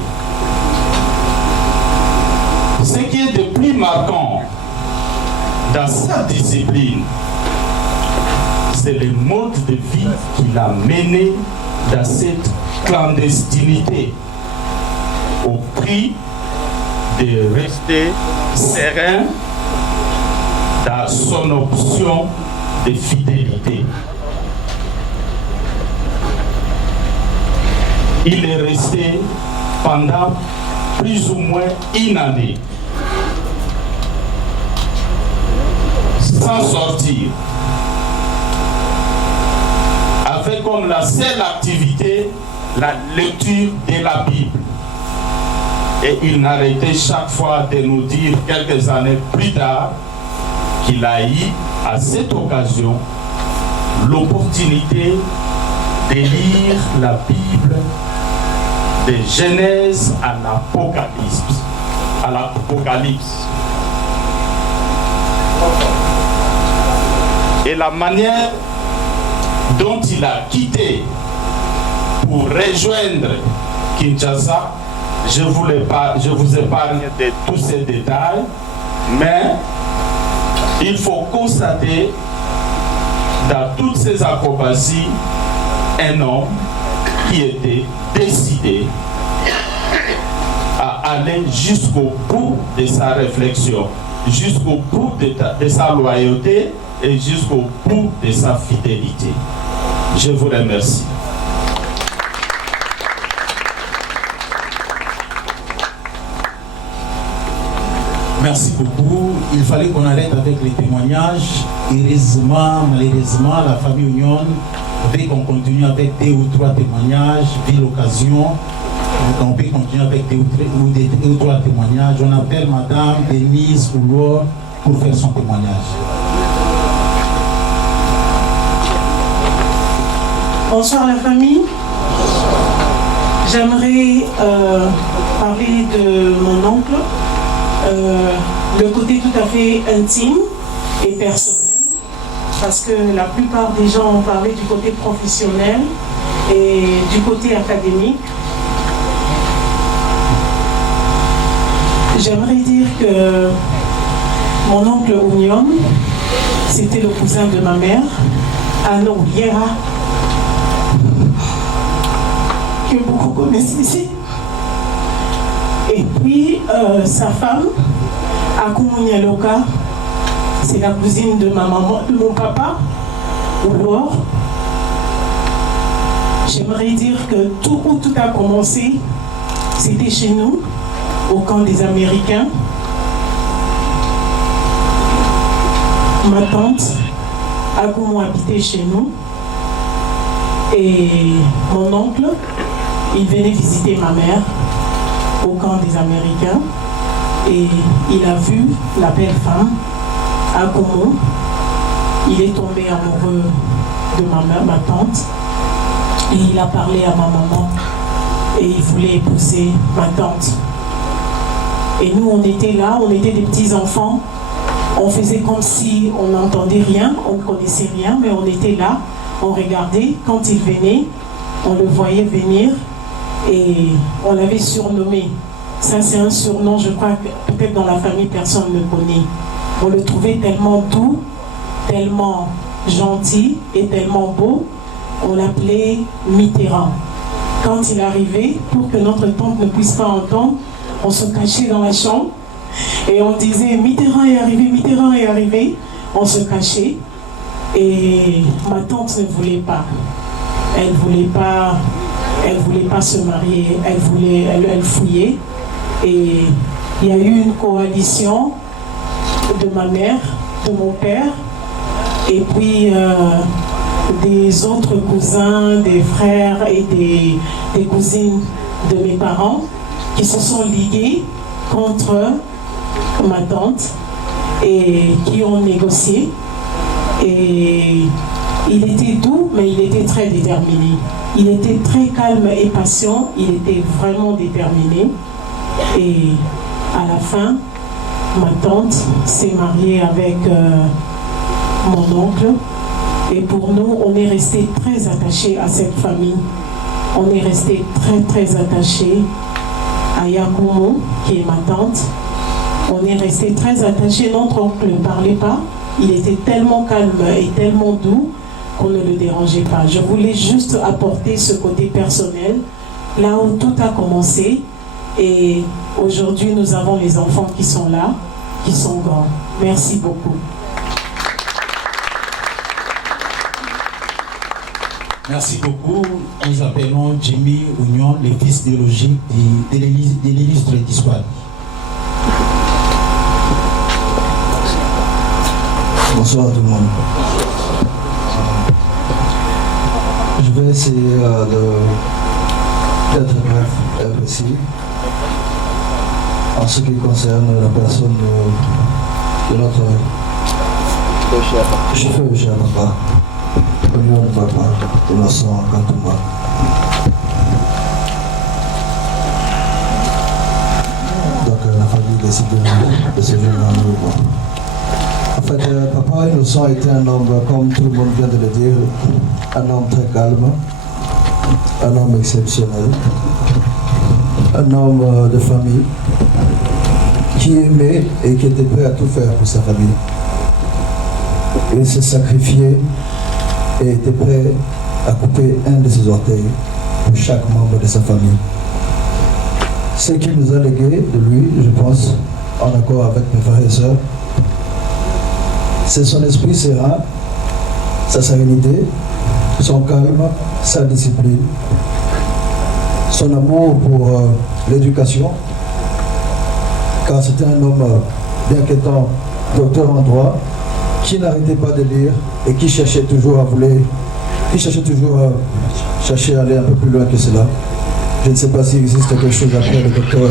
Ce qui est de plus marquant dans sa discipline, c'est le mode de vie qu'il a mené dans cette clandestinité, au prix de rester serein dans son option de fidélité. Il est resté pendant plus ou moins une année sans sortir, avec comme la seule activité la lecture de la Bible. Et il n'arrêtait chaque fois de nous dire quelques années plus tard qu'il a eu à cette occasion l'opportunité de lire la Bible de Genèse à l'Apocalypse. Et la manière dont il a quitté pour rejoindre Kinshasa, je vous épargne de tous ces détails, mais il faut constater dans toutes ces acrobaties un homme qui était décidé à aller jusqu'au bout de sa réflexion, jusqu'au bout de sa loyauté et jusqu'au bout de sa fidélité. Je vous remercie. Merci beaucoup. Il fallait qu'on arrête avec les témoignages. Heureusement, malheureusement, la famille Union veut qu'on continue avec 2 ou 3 témoignages, vu l'occasion. On peut continuer avec 2 ou 3 témoignages. On appelle Madame Denise Oulour pour faire son témoignage. Bonsoir la famille. J'aimerais parler de mon oncle, le côté tout à fait intime et personnel, parce que la plupart des gens ont parlé du côté professionnel et du côté académique. J'aimerais dire que mon oncle Ounion, c'était le cousin de ma mère, Anna Ouliera, que beaucoup connaissent ici. Et puis, sa femme, Akumu Loka, c'est la cousine de ma maman, de mon papa, Oulor. J'aimerais dire que tout où tout a commencé, c'était chez nous, au camp des Américains. Ma tante, Akumu habitait chez nous. Et mon oncle, il venait visiter ma mère au camp des Américains. Et il a vu la belle femme, Akumu. Il est tombé amoureux de ma mère, ma tante. Et il a parlé à ma maman. Et il voulait épouser ma tante. Et nous, on était là, on était des petits enfants. On faisait comme si on n'entendait rien, on ne connaissait rien, mais on était là, on regardait. Quand il venait, on le voyait venir et on l'avait surnommé. Ça, c'est un surnom, je crois que peut-être dans la famille, personne ne le connaît. On le trouvait tellement doux, tellement gentil et tellement beau, on l'appelait Mitterrand. Quand il arrivait, pour que notre tante ne puisse pas entendre, on se cachait dans la chambre et on disait Mitterrand est arrivé, Mitterrand est arrivé. On se cachait et ma tante ne voulait pas. Elle voulait pas se marier, elle fouillait. Et il y a eu une coalition de ma mère, de mon père, et puis des autres cousins, des frères et des cousines de mes parents qui se sont ligués contre ma tante et qui ont négocié. Et il était doux, mais il était très déterminé. Il était très calme et patient, il était vraiment déterminé. Et à la fin, ma tante s'est mariée avec mon oncle. Et pour nous, on est resté très attachés à cette famille. On est resté très très attachés à Yakumu, qui est ma tante. On est resté très attachés. Notre oncle ne parlait pas. Il était tellement calme et tellement doux qu'on ne le dérangeait pas. Je voulais juste apporter ce côté personnel, là où tout a commencé. Et aujourd'hui, nous avons les enfants qui sont là, qui sont grands. Merci beaucoup. Merci beaucoup. Nous appelons Jimmy Ounion, le fils théologique de l'illustre d'histoire. Bonsoir tout le monde. Je vais essayer d'être bref et précis en ce qui concerne la personne de notre chef de cher papa, Ounion de papa, Innocent Kantouma. Donc la famille décide de se venir en nous. En fait, papa Innocent était un homme, comme tout le monde vient de le dire, un homme très calme, un homme exceptionnel, un homme de famille qui aimait et qui était prêt à tout faire pour sa famille. Il se sacrifiait et était prêt à couper un de ses orteils pour chaque membre de sa famille. Ce qu'il nous a légué de lui, je pense, en accord avec mes frères et sœurs, c'est son esprit serein, sa sérénité, son calme, sa discipline, son amour pour l'éducation, car c'était un homme, bien qu'étant docteur en droit, qui n'arrêtait pas de lire et qui cherchait toujours à chercher à aller un peu plus loin que cela. Je ne sais pas s'il existe quelque chose après le doctorat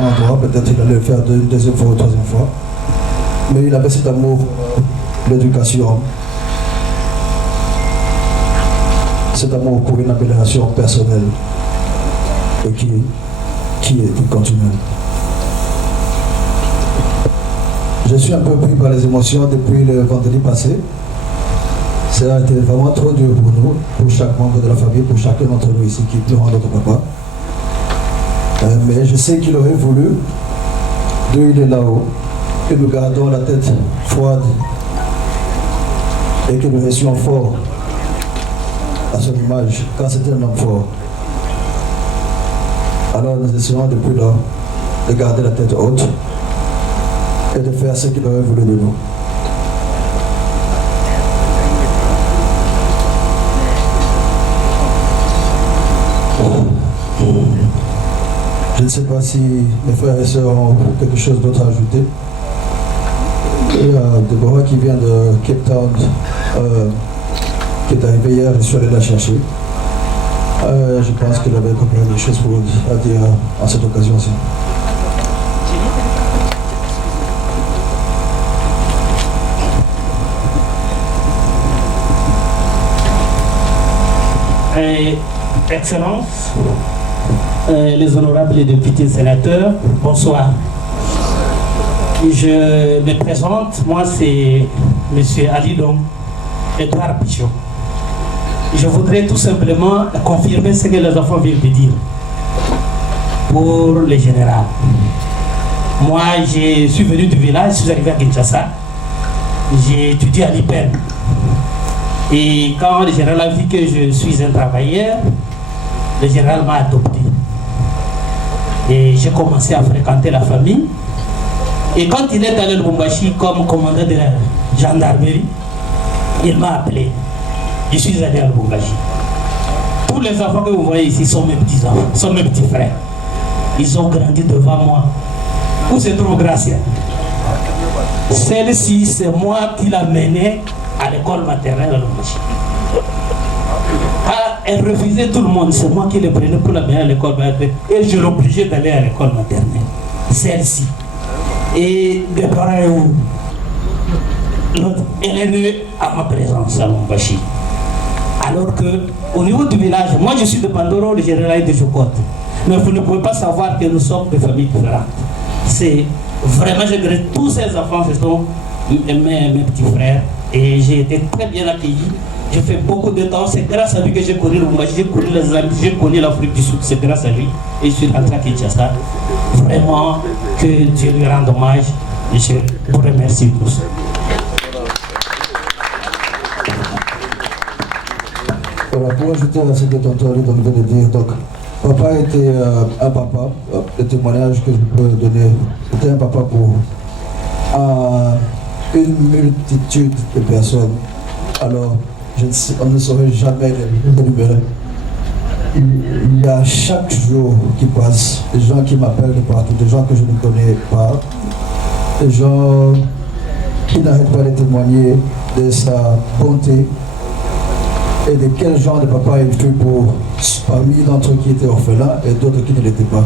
en droit, peut-être il allait le faire une deuxième fois ou troisième fois. Mais il avait cet amour pour l'éducation, cet amour pour une amélioration personnelle. et qui continue. Je suis un peu pris par les émotions depuis le vendredi passé. Ça a été vraiment trop dur pour nous, pour chaque membre de la famille, pour chacun d'entre nous ici qui pleure notre papa. Mais je sais qu'il aurait voulu, Dieu il est là-haut, que nous gardons la tête froide et que nous restions forts à son image, car c'était un homme fort. Alors nous essayons depuis là de garder la tête haute et de faire ce qu'il aurait voulu de nous. Je ne sais pas si mes frères et sœurs ont quelque chose d'autre à ajouter. Il y a Deborah qui vient de Cape Town, qui est arrivée hier, je suis allé la chercher. Je pense qu'elle avait préparé des choses à dire en cette occasion-ci. Excellences, les honorables députés sénateurs, bonsoir. Je me présente, moi c'est M. Alidon Edouard Pichot. Je voudrais tout simplement confirmer ce que les enfants viennent de dire pour le général. Moi je suis venu du village, je suis arrivé à Kinshasa, j'ai étudié à l'IPEN. Et quand le général a vu que je suis un travailleur, le général m'a adopté. Et j'ai commencé à fréquenter la famille. Et quand il est allé à Lubumbashi comme commandant de la gendarmerie, il m'a appelé. Je suis allé à Lubumbashi. Tous les enfants que vous voyez ici sont mes petits-enfants, sont mes petits frères. Ils ont grandi devant moi. Où se trouve Gracia? Celle-ci, c'est moi qui l'ai menée à l'école maternelle à Lubumbashi. Elle refusait tout le monde, c'est moi qui les prenais pour la mener à l'école maternelle. Et je l'obligeais d'aller à l'école maternelle. Celle-ci. Et Deborah est où? Elle est née à ma présence à Lubumbashi. Alors que, au niveau du village, moi je suis de Pandoro, le général de Jocotte. Mais vous ne pouvez pas savoir que nous sommes de familles différentes. C'est vraiment, je dirais, tous ces enfants, ce sont mes petits frères. Et j'ai été très bien accueilli. J'ai fait beaucoup de temps. C'est grâce à lui que j'ai connu le Lubumbashi, j'ai connu les Andes, j'ai connu l'Afrique du Sud. C'est grâce à lui. Et je suis rentré à Kinshasa. Vraiment, que Dieu lui rende hommage. Et je vous remercie tous. Voilà, pour ajouter à ce que tonton Ali vient de dire, donc, papa était un papa, le témoignage que je peux donner, c'était un papa pour une multitude de personnes. Alors, on ne saurait jamais les énumérer. Il y a chaque jour qui passe, des gens qui m'appellent de partout, des gens que je ne connais pas, des gens qui n'arrêtent pas de témoigner de sa bonté et de quel genre de papa il fut pour parmi d'entre eux qui étaient orphelins et d'autres qui ne l'étaient pas.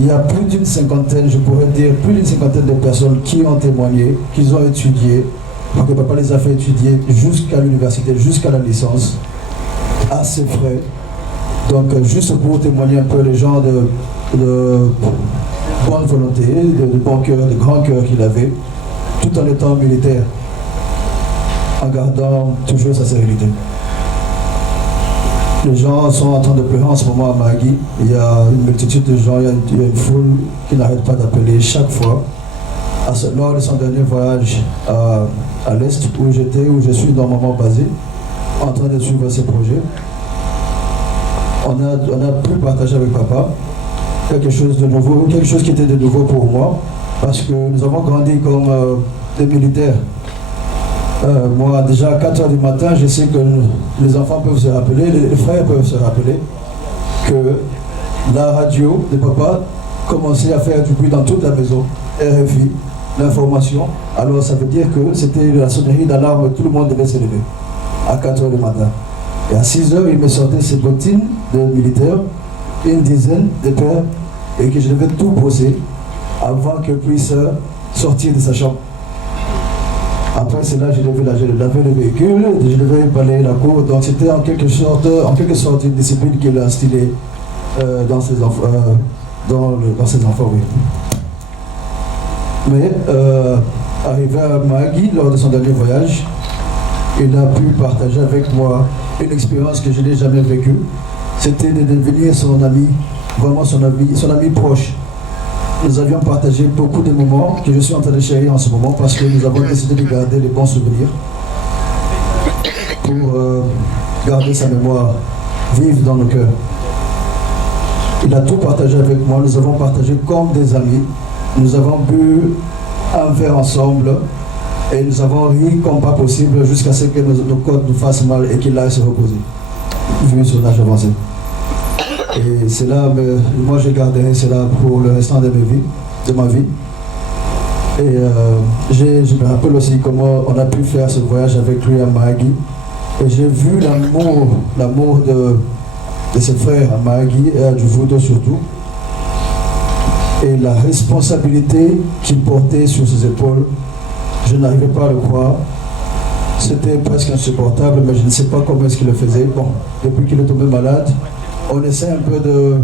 Il y a plus d'une cinquantaine, je pourrais dire plus d'une cinquantaine de personnes qui ont témoigné, qui ont étudié, parce que papa les a fait étudier jusqu'à l'université, jusqu'à la licence, à ses frais. Donc juste pour témoigner un peu les gens de bonne volonté, de bon cœur, de grand cœur qu'il avait, tout en étant militaire, en gardant toujours sa sérénité. Les gens sont en train de pleurer en ce moment à Magui. Il y a une multitude de gens, il y a une foule qui n'arrête pas d'appeler chaque fois. Lors de son dernier voyage à l'Est, où je suis normalement basé, en train de suivre ses projets, on a pu partager avec papa quelque chose de nouveau, quelque chose qui était de nouveau pour moi, parce que nous avons grandi comme des militaires. Moi, déjà à 4 h du matin, je sais que les enfants peuvent se rappeler, les frères peuvent se rappeler que la radio de papa commençait à faire du bruit dans toute la maison, RFI, l'information. Alors ça veut dire que c'était la sonnerie d'alarme, tout le monde devait se lever à 4 h du matin. Et à 6 h, il me sortait ses bottines de militaires, une dizaine de paires, et que je devais tout poser avant qu'elle puisse sortir de sa chambre. Après cela, je devais laver le véhicule, je devais balayer la cour. Donc c'était en quelque sorte une discipline qu'il a instillée dans ses enfants, dans ses enfants, oui. Mais arrivé à Mahagi, lors de son dernier voyage, il a pu partager avec moi une expérience que je n'ai jamais vécue. C'était de devenir son ami, vraiment son ami proche. Nous avions partagé beaucoup de moments que je suis en train de chérir en ce moment parce que nous avons décidé de garder les bons souvenirs pour garder sa mémoire vive dans nos cœurs. Il a tout partagé avec moi, nous avons partagé comme des amis. Nous avons bu un verre ensemble et nous avons ri comme pas possible jusqu'à ce que nos côtes nous fassent mal et qu'il aille se reposer, vu son âge avancé. Et c'est là, moi je garderai cela pour le restant de ma vie. Et je me rappelle aussi comment on a pu faire ce voyage avec lui à Mahagi. Et j'ai vu l'amour de ses frères à Mahagi et à Djouvudo surtout. Et la responsabilité qu'il portait sur ses épaules, je n'arrivais pas à le croire. C'était presque insupportable, mais je ne sais pas comment est-ce qu'il le faisait. Bon, depuis qu'il est tombé malade, on essaie un peu de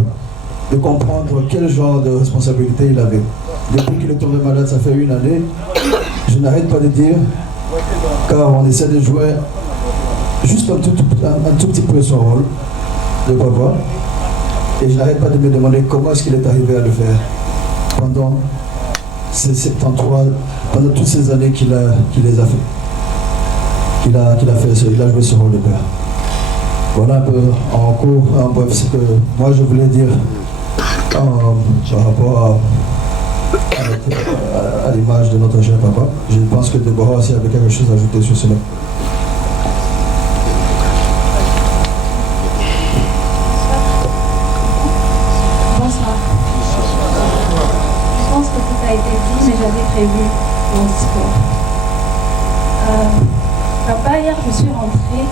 comprendre quel genre de responsabilité il avait. Depuis qu'il est tombé malade, ça fait 1 année, je n'arrête pas de dire, car on essaie de jouer juste un tout petit peu son rôle de papa. Et je n'arrête pas de me demander comment est-ce qu'il est arrivé à le faire pendant ces 73, pendant toutes ces années qu'il les a fait. Il a joué ce rôle de père. Voilà un peu en cours, en bref, ce que moi je voulais dire par rapport à l'image de notre cher papa. Je pense que Déborah aussi avait quelque chose à ajouter sur cela. Bonsoir. Je pense que tout a été dit, mais j'avais prévu mon discours. Papa, hier je suis rentrée.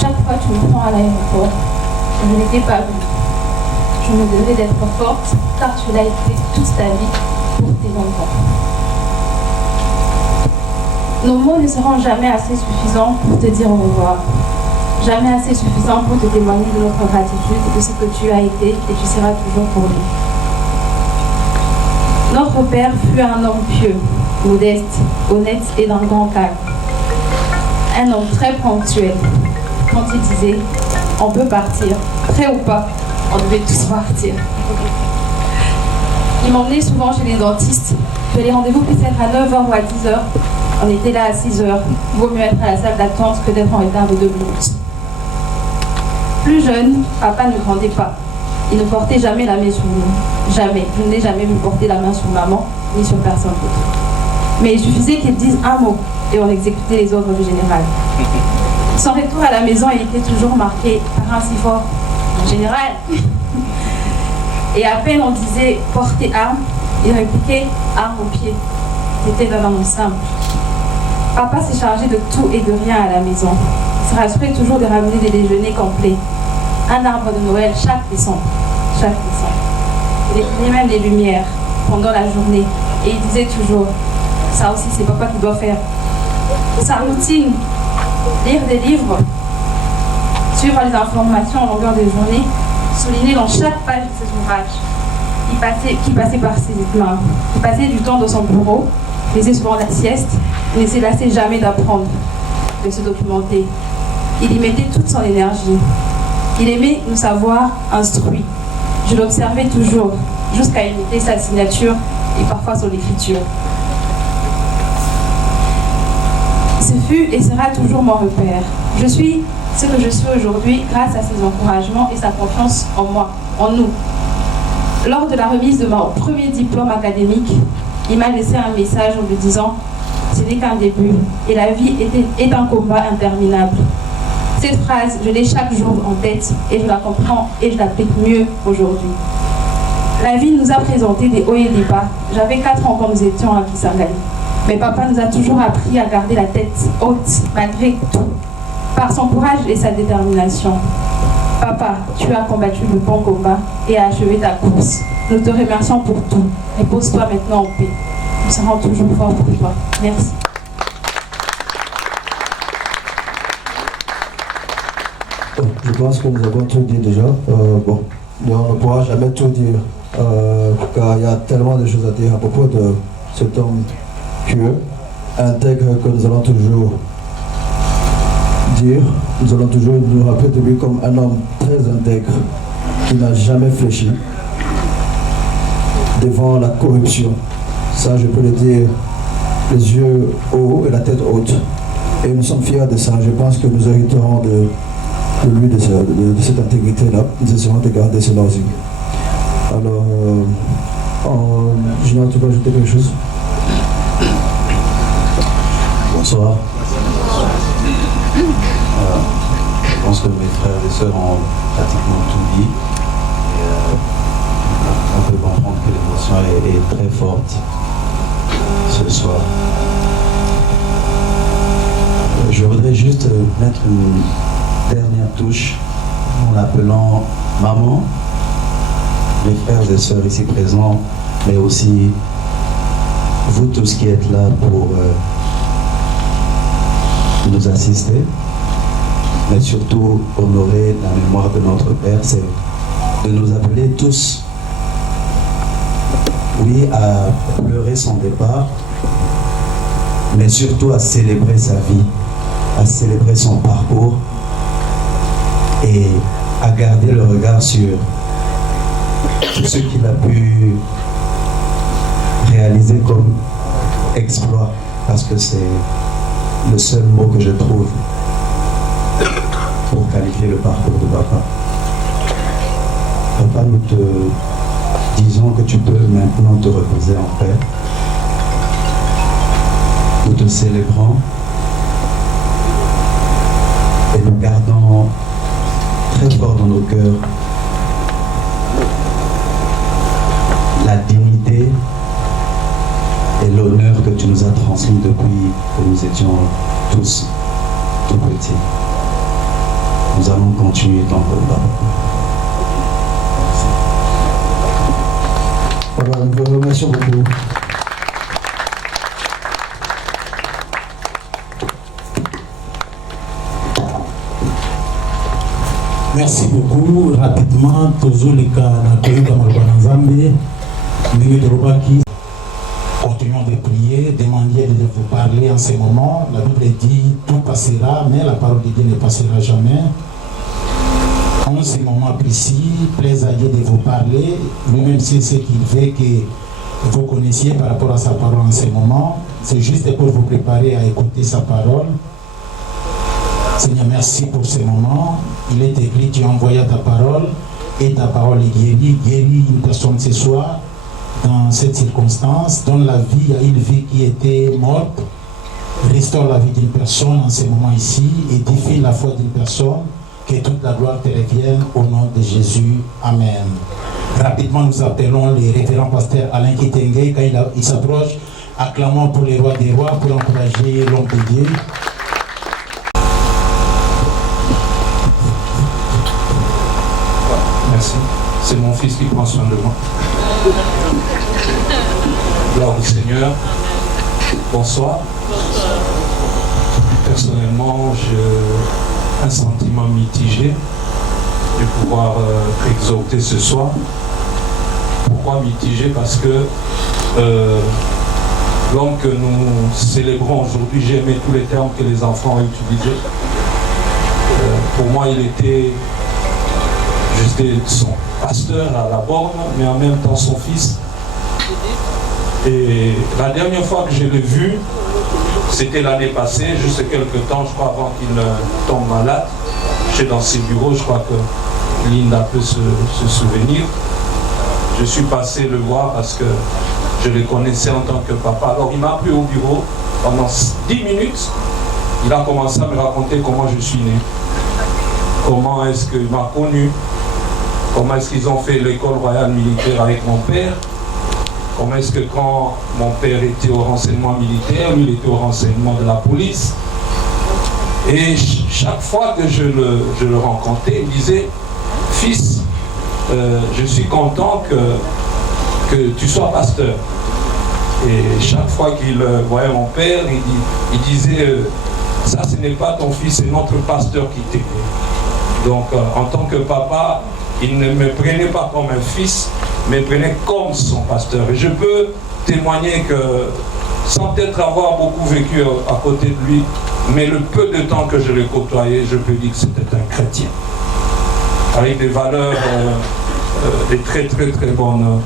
Chaque fois que tu me prends à l'aéroport, je ne l'étais pas vue. Je me devais d'être forte, car tu l'as été toute ta vie pour tes enfants. Nos mots ne seront jamais assez suffisants pour te dire au revoir. Jamais assez suffisants pour te témoigner de notre gratitude, de ce que tu as été et tu seras toujours pour lui. Notre père fut un homme pieux, modeste, honnête et d'un grand calme. Un homme très ponctuel. Quand il disait « on peut partir », prêt ou pas, on devait tous partir. Il m'emmenait souvent chez les dentistes. Que les rendez-vous puissent être à 9h ou à 10h. On était là à 6h. Vaut mieux être à la salle d'attente que d'être en retard de 2 minutes. Plus jeune, papa ne grandait pas. Il ne portait jamais la main sur nous. Jamais. Je n'ai jamais vu porter la main sur maman, ni sur personne d'autre. Mais il suffisait qu'il dise un mot et on exécutait les ordres du général. Son retour à la maison, il était toujours marqué par un si fort général. Et à peine on disait porter arme, il répliquait arme au pied. C'était un homme simple. Papa s'est chargé de tout et de rien à la maison. Il se rassurait toujours de ramener des déjeuners complets. Un arbre de Noël chaque décembre. Chaque décembre. Il éteignait même les lumières pendant la journée. Et il disait toujours, ça aussi c'est papa qui doit faire. Sa routine, lire des livres, suivre les informations en longueur de journée, souligner dans chaque page de ses ouvrages qui passait par ses mains. Il passait du temps dans son bureau, faisait souvent la sieste, et ne se lassait jamais d'apprendre, de se documenter. Il y mettait toute son énergie. Il aimait nous savoir instruits. Je l'observais toujours, jusqu'à imiter sa signature et parfois son écriture. Ce fut et sera toujours mon repère. Je suis ce que je suis aujourd'hui grâce à ses encouragements et sa confiance en moi, en nous. Lors de la remise de mon premier diplôme académique, il m'a laissé un message en me disant « Ce n'est qu'un début et la vie est un combat interminable ». Cette phrase, je l'ai chaque jour en tête et je la comprends et je l'applique mieux aujourd'hui. La vie nous a présenté des hauts et des bas. J'avais 4 ans quand nous étions à Kisangani. Mais papa nous a toujours appris à garder la tête haute malgré tout, par son courage et sa détermination. Papa, tu as combattu le bon combat et as achevé ta course. Nous te remercions pour tout. Repose-toi maintenant en paix. Nous serons toujours forts pour toi. Merci. Je pense que nous avons tout dit déjà. Bon, mais on ne pourra jamais tout dire, car il y a tellement de choses à dire à propos de cet homme pieux, intègre, que nous allons toujours dire. Nous allons toujours nous rappeler de lui comme un homme très intègre, qui n'a jamais fléchi devant la corruption. Ça, je peux le dire, les yeux hauts et la tête haute. Et nous sommes fiers de ça. Je pense que nous hériterons de lui, de cette intégrité-là. Nous essaierons de garder cela aussi. Alors, Julien, tu peux ajouter quelque chose? Bonsoir. Je pense que mes frères et sœurs ont pratiquement tout dit. Et, on peut comprendre que l'émotion est très forte ce soir. Je voudrais juste mettre une dernière touche en appelant maman, mes frères et sœurs ici présents, mais aussi vous tous qui êtes là pour nous assister, mais surtout honorer la mémoire de notre Père, c'est de nous appeler tous, oui, à pleurer son départ, mais surtout à célébrer sa vie, à célébrer son parcours et à garder le regard sur tout ce qu'il a pu réaliser comme exploit, parce que c'est le seul mot que je trouve pour qualifier le parcours de papa. Papa, nous te disons que tu peux maintenant te reposer en paix. Nous te célébrons et nous gardons très fort dans nos cœurs la dignité et l'honneur que tu nous as transmis depuis que nous étions tous tout petits. Nous allons continuer dans le combat. Voilà, nous vous remercions beaucoup. Merci beaucoup. Rapidement, Tozolika Nakoyuka Malbanazambe, Nege Dorobaki. Continuons de prier, demandez de vous parler en ce moment. La Bible dit tout passera, mais la parole de Dieu ne passera jamais. En ce moment précis, plaise à Dieu de vous parler. Lui-même sait ce qu'il veut que vous connaissiez par rapport à sa parole en ce moment. C'est juste pour vous préparer à écouter sa parole. Seigneur, merci pour ce moment. Il est écrit, tu envoyas ta parole et ta parole est guérie. Guéris une personne ce soir dans cette circonstance. Donne la vie à une vie qui était morte. Restaure la vie d'une personne en ce moment ici. Édifie la foi d'une personne. Que toute la gloire te revienne au nom de Jésus. Amen. Rapidement, nous appelons les révérends pasteurs Alain Kitenge. Quand il s'approche, acclamons pour les rois des rois pour encourager l'homme de Dieu. Merci. C'est mon fils qui prend soin de moi. Gloire au Seigneur. Bonsoir. Personnellement, j'ai un sentiment mitigé de pouvoir exhorter ce soir. Pourquoi mitigé? Parce que l'homme que nous célébrons aujourd'hui, j'ai aimé tous les termes que les enfants ont utilisés. Pour moi, il était son pasteur à la borne, mais en même temps son fils. Et la dernière fois que je l'ai vu, c'était l'année passée, juste quelques temps, je crois, avant qu'il ne tombe malade. J'étais dans ses bureaux, je crois que Linda peut se souvenir. Je suis passé le voir parce que je le connaissais en tant que papa. Alors il m'a pris au bureau pendant 10 minutes. Il a commencé à me raconter comment je suis né. Comment est-ce qu'il m'a connu. Comment est-ce qu'ils ont fait l'école royale militaire avec mon père. Comment est-ce que quand mon père était au renseignement militaire, lui il était au renseignement de la police. Et chaque fois que je le rencontrais, il me disait, fils, je suis content que tu sois pasteur. Et chaque fois qu'il voyait mon père, il disait, ça ce n'est pas ton fils, c'est notre pasteur qui t'aide. Donc en tant que papa, il ne me prenait pas comme un fils, mais prenait comme son pasteur. Et je peux témoigner que, sans peut-être avoir beaucoup vécu à côté de lui, mais le peu de temps que je l'ai côtoyé, je peux dire que c'était un chrétien, avec des valeurs, des très bonnes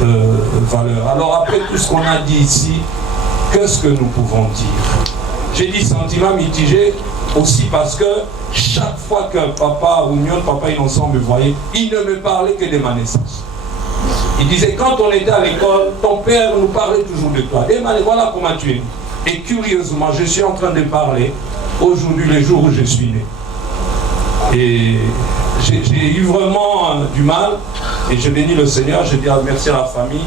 valeurs. Alors après tout ce qu'on a dit ici, qu'est-ce que nous pouvons dire? J'ai dit sentiment mitigé aussi parce que chaque fois que papa ou Nyon, papa et l'ensemble me voyaient, il ne me parlait que de ma naissance. Il disait, quand on était à l'école, ton père nous parlait toujours de toi. Et voilà comment tu es né. Et curieusement, je suis en train de parler aujourd'hui, le jour où je suis né. Et j'ai eu vraiment du mal, et je bénis le Seigneur, je dis merci à la famille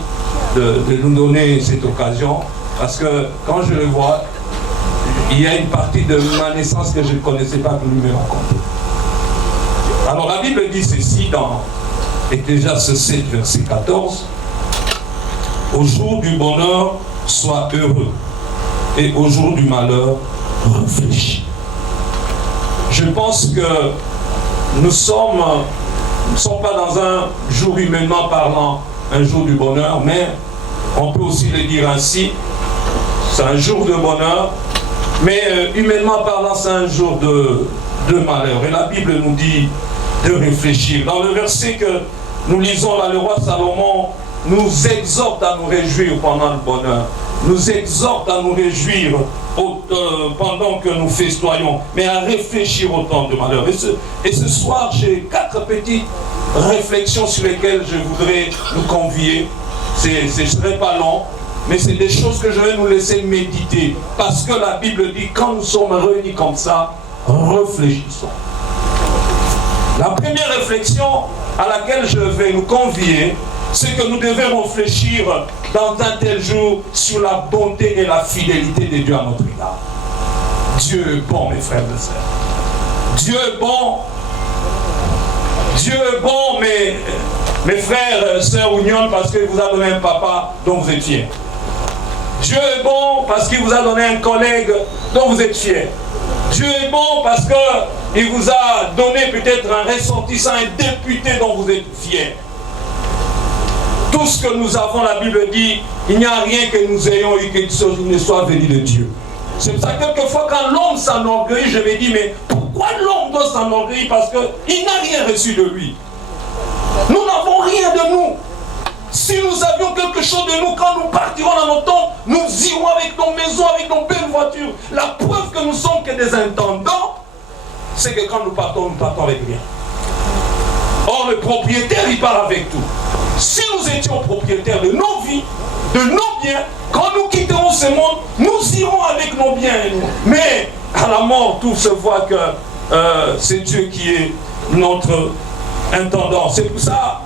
de nous donner cette occasion, parce que quand je le vois, il y a une partie de ma naissance que je ne connaissais pas que lui me racontait. Alors la Bible dit ceci dans Ecclésiaste 7, verset 14. Au jour du bonheur, sois heureux, et au jour du malheur, réfléchis. Je pense que nous ne sommes pas dans un jour humainement parlant, un jour du bonheur, mais on peut aussi le dire ainsi, c'est un jour de bonheur, mais humainement parlant, c'est un jour de malheur. Et la Bible nous dit de réfléchir. Dans le verset que nous lisons là, le roi Salomon nous exhorte à nous réjouir pendant le bonheur, nous exhorte à nous réjouir pendant que nous festoyons, mais à réfléchir au temps de malheur. Et ce soir, j'ai 4 petites réflexions sur lesquelles je voudrais nous convier. Ce ne serait pas long, mais c'est des choses que je vais nous laisser méditer, parce que la Bible dit, quand nous sommes réunis comme ça, réfléchissons. La première réflexion à laquelle je vais nous convier, c'est que nous devons réfléchir dans un tel jour sur la bonté et la fidélité de Dieu à notre égard. Dieu est bon, mes frères et sœurs. Dieu est bon. Dieu est bon, mes frères, sœurs Union, parce qu'il vous a donné un papa dont vous êtes fiers. Dieu est bon parce qu'il vous a donné un collègue dont vous êtes fiers. Dieu est bon parce qu'il vous a donné peut-être un ressortissant, un député dont vous êtes fiers. Tout ce que nous avons, la Bible dit, il n'y a rien que nous ayons eu quelque chose qui ne soit venu de Dieu. C'est pour ça que quelquefois quand l'homme s'enorgueillit, je me dis, mais pourquoi l'homme doit s'enorgueillir? Parce qu'il n'a rien reçu de lui. Nous n'avons rien de nous. Si nous avions quelque chose de nous, quand nous partirons dans nos tombes, nous irons avec nos maisons, avec nos belles voitures. La preuve que nous sommes que des intendants, c'est que quand nous partons avec rien. Or, le propriétaire, il part avec tout. Si nous étions propriétaires de nos vies, de nos biens, quand nous quitterons ce monde, nous irons avec nos biens. Mais à la mort, tout se voit que c'est Dieu qui est notre intendant. C'est pour ça,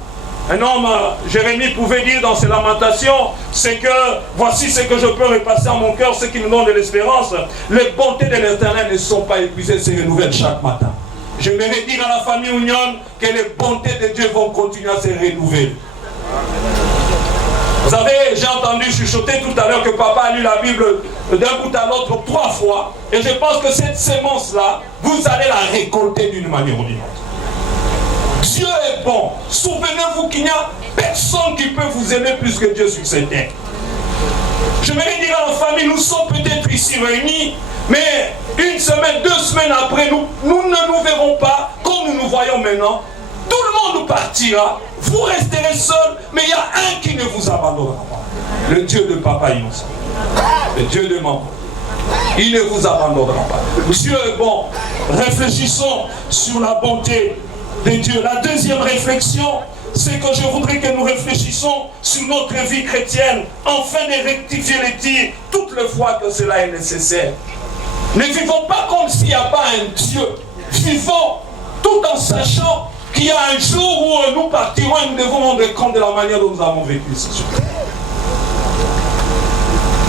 un homme, Jérémie pouvait dire dans ses lamentations, c'est que voici ce que je peux repasser à mon cœur, ce qui nous donne de l'espérance. Les bontés de l'Éternel ne sont pas épuisées, se renouvellent chaque matin. J'aimerais dire à la famille Union que les bontés de Dieu vont continuer à se renouveler. Vous savez, j'ai entendu chuchoter tout à l'heure que papa a lu la Bible d'un bout à l'autre 3 fois. Et je pense que cette sémence-là, vous allez la récolter d'une manière ou d'une autre. Dieu est bon. Souvenez-vous qu'il n'y a personne qui peut vous aimer plus que Dieu sur cette terre. Je vais dire à la famille, nous sommes peut-être ici réunis, mais 1 semaine, 2 semaines après, nous ne nous verrons pas comme nous nous voyons maintenant. Tout le monde partira, vous resterez seuls, mais il y a un qui ne vous abandonnera pas. Le Dieu de Papa Innocent, le Dieu de maman. Il ne vous abandonnera pas. Dieu est bon. Réfléchissons sur la bonté de Dieu. La deuxième réflexion, c'est que je voudrais que nous réfléchissions sur notre vie chrétienne, afin de rectifier les tirs toutes les fois que cela est nécessaire. Ne vivons pas comme s'il n'y a pas un Dieu. Vivons tout en sachant qu'il y a un jour où nous partirons et nous devons rendre compte de la manière dont nous avons vécu ce jour.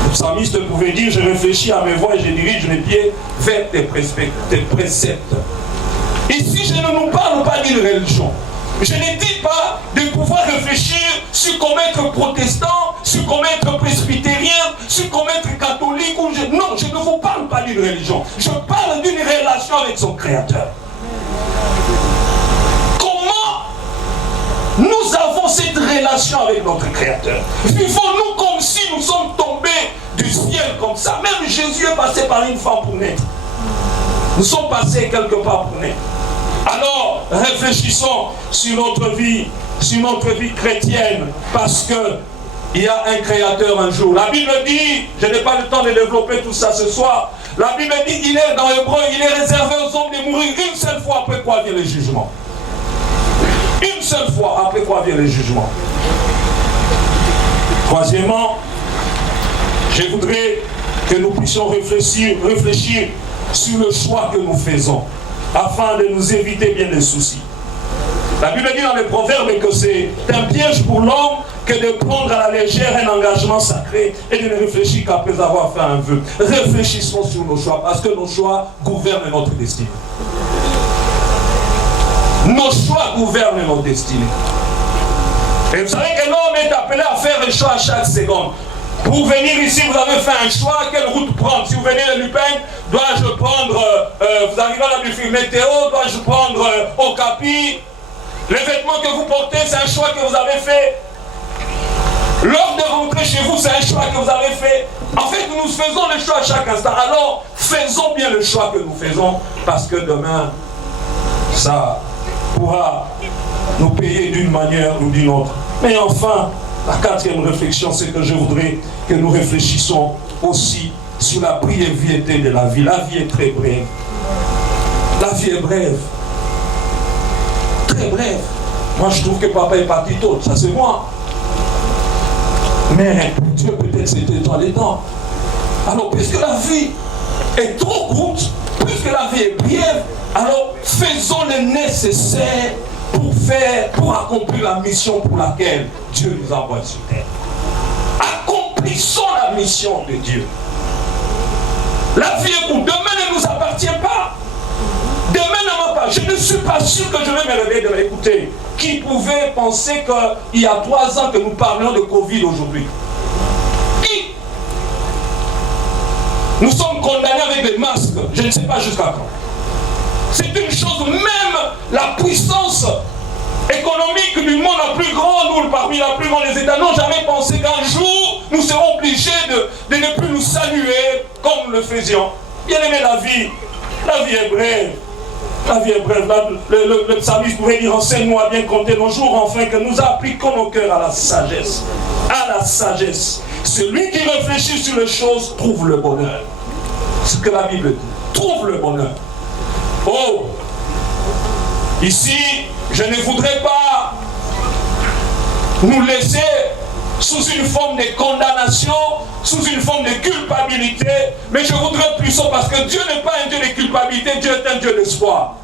Le psalmiste pouvait dire, je réfléchis à mes voies et je dirige les pieds vers tes préceptes. Ici, je ne nous parle pas d'une religion. Je ne dis pas de pouvoir réfléchir sur comment être protestant, sur comment être presbytérien, sur comment être catholique. Non, je ne vous parle pas d'une religion. Je parle d'une relation avec son Créateur. Comment Nous avons cette relation avec notre Créateur. Vivons-nous comme si nous sommes tombés du ciel comme ça. Même Jésus est passé par une femme pour naître. Nous sommes passés quelque part pour naître. Alors, réfléchissons sur notre vie chrétienne, parce que il y a un Créateur un jour. La Bible dit, je n'ai pas le temps de développer tout ça ce soir, la Bible dit qu'il est dans Hébreu, il est réservé aux hommes de mourir une seule fois, après quoi vient le jugement. Une seule fois, après quoi vient le jugement. Troisièmement, je voudrais que nous puissions réfléchir sur le choix que nous faisons, afin de nous éviter bien des soucis. La Bible dit dans les Proverbes que c'est un piège pour l'homme que de prendre à la légère un engagement sacré et de ne réfléchir qu'après avoir fait un vœu. Réfléchissons sur nos choix, parce que nos choix gouvernent notre destinée. Nos choix gouvernent notre destinée. Et vous savez que l'homme est appelé à faire un choix à chaque seconde. Pour venir ici, vous avez fait un choix, quelle route prendre? Si vous venez de Lupin, dois-je prendre, vous arrivez à la Buffy météo, dois-je prendre Okapi? Les vêtements que vous portez, c'est un choix que vous avez fait. L'heure de rentrer chez vous, c'est un choix que vous avez fait. En fait, nous faisons le choix à chaque instant. Alors, faisons bien le choix que nous faisons, parce que demain, ça pourra nous payer d'une manière ou d'une autre. Mais enfin, la quatrième réflexion, c'est que je voudrais que nous réfléchissons aussi sur la brièveté de la vie. La vie est très brève. La vie est brève. Très brève. Moi, je trouve que papa est parti tôt. Ça, c'est moi. Mais pour Dieu, peut-être c'était dans les temps. Alors, puisque la vie est trop courte, puisque la vie est brève, alors faisons le nécessaire pour accomplir la mission pour laquelle Dieu nous envoie sur terre. Accomplissons la mission de Dieu. La vie est courte. Demain ne nous appartient pas. Demain ne m'a pas. Je ne suis pas sûr que je vais me réveiller de m'écouter. Qui pouvait penser qu'il y a 3 ans que nous parlions de Covid aujourd'hui? Qui? Nous sommes condamnés avec des masques. Je ne sais pas jusqu'à quand. C'est une chose, même la puissance économique du monde la plus grande, ou parmi la plus grande des États, n'ont jamais pensé qu'un jour nous serons obligés de ne plus nous saluer comme nous le faisions. Bien aimé, la vie est brève. La vie est brève. Le psalmiste pourrait dire: enseigne-nous à bien compter nos jours, afin que nous appliquons nos cœurs à la sagesse. À la sagesse. Celui qui réfléchit sur les choses trouve le bonheur. C'est ce que la Bible dit. Trouve le bonheur. Oh, ici, je ne voudrais pas nous laisser sous une forme de condamnation, sous une forme de culpabilité, mais je voudrais plutôt, parce que Dieu n'est pas un Dieu de culpabilité, Dieu est un Dieu d'espoir.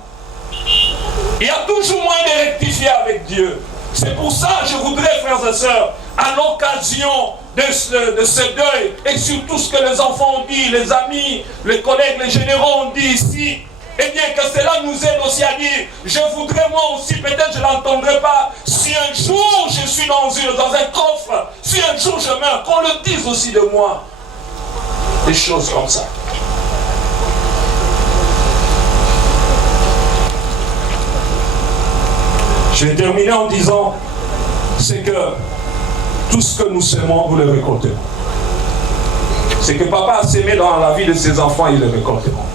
Il y a toujours moyen de rectifier avec Dieu. C'est pour ça que je voudrais, frères et sœurs, à l'occasion de ce deuil, et sur tout ce que les enfants ont dit, les amis, les collègues, les généraux ont dit ici, eh bien que cela nous aide aussi à dire, je voudrais moi aussi, peut-être je ne l'entendrai pas, si un jour je suis dans un coffre, si un jour je meurs, qu'on le dise aussi de moi. Des choses comme ça. Je vais terminer en disant, c'est que tout ce que nous semons, nous le récolterons. C'est que papa a sémé dans la vie de ses enfants, ils le récolteront.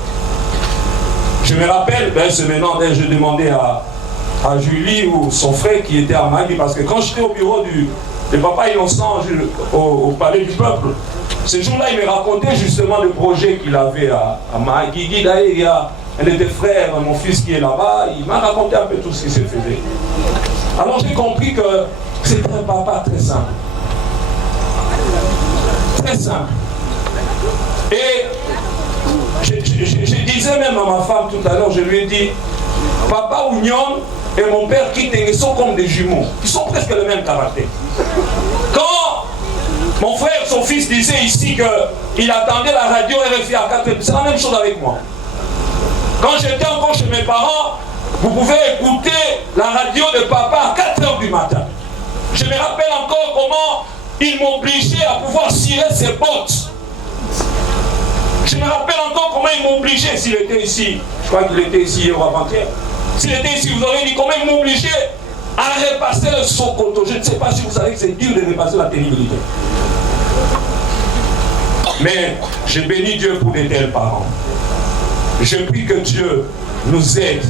Je me rappelle, c'est maintenant, je demandais à Julie ou son frère qui était à Magui, parce que quand j'étais au bureau de papa Innocent au palais du peuple, ce jour-là, il me racontait justement le projet qu'il avait à Magui. D'ailleurs, il y a un de tes frères, mon fils qui est là-bas, il m'a raconté un peu tout ce qui se faisait. Alors j'ai compris que c'était un papa très simple. Très simple. Et je disais même à ma femme tout à l'heure, je lui ai dit, papa Ougnon et mon père Kitenge sont comme des jumeaux. Ils sont presque le même caractère. Quand mon frère, son fils, disait ici qu'il attendait la radio RFI à 4 heures, c'est la même chose avec moi. Quand j'étais encore chez mes parents, vous pouvez écouter la radio de papa à 4 heures du matin. Je me rappelle encore comment il m'obligeait à pouvoir cirer ses bottes. Je me rappelle encore comment il m'obligeait, s'il était ici. Je crois qu'il était ici hier ou avant-hier. S'il était ici, vous aurez dit comment il m'obligeait à repasser le Sokoto. Je ne sais pas si vous savez que c'est dur de repasser la pénibilité. Mais je bénis Dieu pour de tels parents. Je prie que Dieu nous aide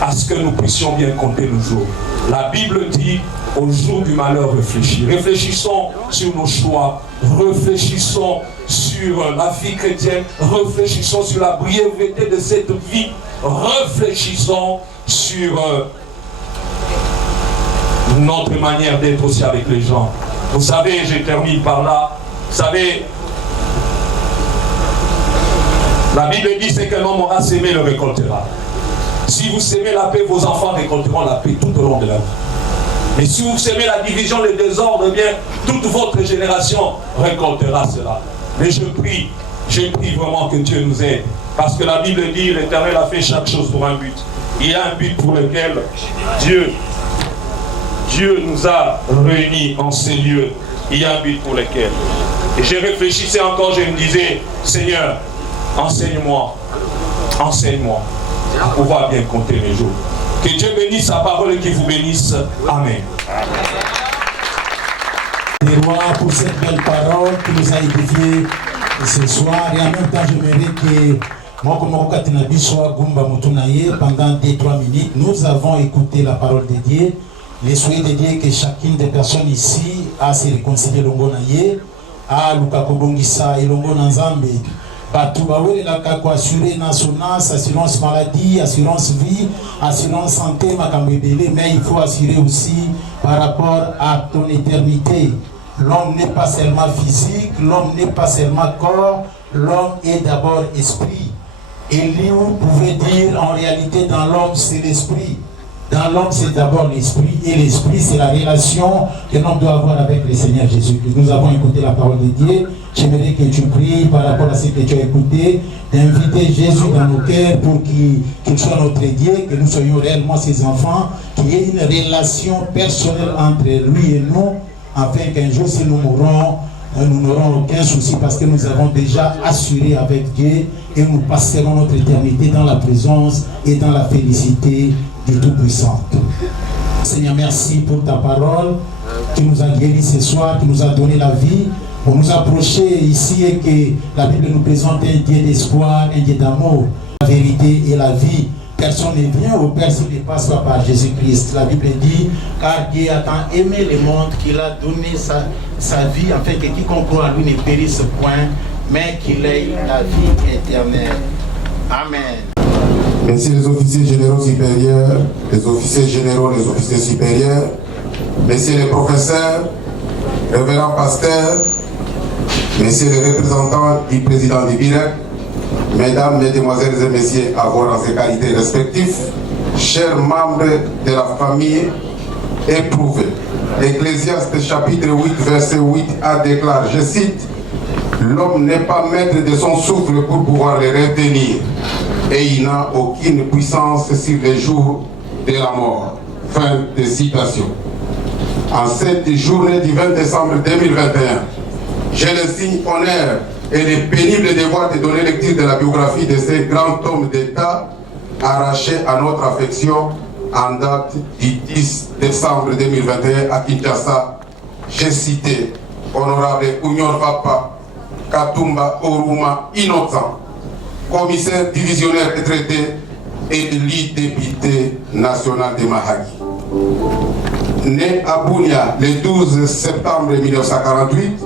à ce que nous puissions bien compter nos jours. La Bible dit, au jour du malheur, réfléchis. Réfléchissons sur nos choix. Réfléchissons sur la vie chrétienne. Réfléchissons sur la brièveté de cette vie. Réfléchissons sur notre manière d'être aussi avec les gens. Vous savez, je termine par là. Vous savez, la Bible dit c'est qu'un homme aura sémé, le récoltera. Si vous sémez la paix, vos enfants récolteront la paix tout au long de la vie. Mais si vous sémez la division, le désordre, eh bien, toute votre génération récoltera cela. Mais je prie vraiment que Dieu nous aide. Parce que la Bible dit, l'Éternel a fait chaque chose pour un but. Il y a un but pour lequel Dieu nous a réunis en ces lieux. Il y a un but pour lequel. Et je réfléchissais encore, je me disais, Seigneur, enseigne-moi à pouvoir bien compter mes jours. Que Dieu bénisse sa parole et qu'il vous bénisse. Amen. Des rois pour cette belle parole qui nous a édifiés ce soir. Et en même temps, j'aimerais que moi, comme Okatenabi soit Gumba Mutunaye, pendant 2-3 minutes, nous avons écouté la parole de Dieu. Les souhaits de Dieu que chacune des personnes ici a se réconcilier Longonaye, a Lukakobongisa et Longonanzambe. Tout assurer assurance maladie, assurance vie, assurance santé, mais il faut assurer aussi par rapport à ton éternité. L'homme n'est pas seulement physique, l'homme n'est pas seulement corps, l'homme est d'abord esprit. Et vous pouvez dire en réalité dans l'homme c'est l'esprit. Dans l'homme c'est d'abord l'esprit, et l'esprit c'est la relation que l'homme doit avoir avec le Seigneur Jésus-Christ. Nous avons écouté la parole de Dieu. J'aimerais que tu pries par rapport à ce que tu as écouté, d'inviter Jésus dans nos cœurs pour qu'il soit notre Dieu, que nous soyons réellement ses enfants, qu'il y ait une relation personnelle entre lui et nous, afin qu'un jour si nous mourrons, nous n'aurons aucun souci parce que nous avons déjà assuré avec Dieu et nous passerons notre éternité dans la présence et dans la félicité du Tout-Puissant. Seigneur, merci pour ta parole qui nous a guéris ce soir, qui nous a donné la vie. Pour nous approcher ici et que la Bible nous présente un Dieu d'espoir, un Dieu d'amour, la vérité et la vie. Personne ne vient au Père s'il ne passe pas par Jésus-Christ. La Bible dit, car Dieu a tant aimé le monde qu'il a donné sa vie afin que quiconque croit en lui ne périsse point, mais qu'il ait la vie éternelle. Amen. Messieurs les officiers généraux supérieurs, les officiers généraux, les officiers supérieurs, messieurs les professeurs, révérends pasteurs, messieurs les représentants du président du BIREC, mesdames, mesdemoiselles et messieurs, à vos rangs et qualités respectifs, chers membres de la famille éprouvée. Ecclésiaste chapitre 8, verset 8a déclare, je cite, « L'homme n'est pas maître de son souffle pour pouvoir le retenir, et il n'a aucune puissance sur les jours de la mort. » Fin de citation. En cette journée du 20 décembre 2021, j'ai le signe honneur et le pénible devoir de donner lecture de la biographie de ce grand homme d'État arraché à notre affection en date du 10 décembre 2021 à Kinshasa. J'ai cité Honorable Ounyor Papa Katumba Oruma Innocent, commissaire divisionnaire retraité et élu député national de Mahagi. Né à Bunia le 12 septembre 1948,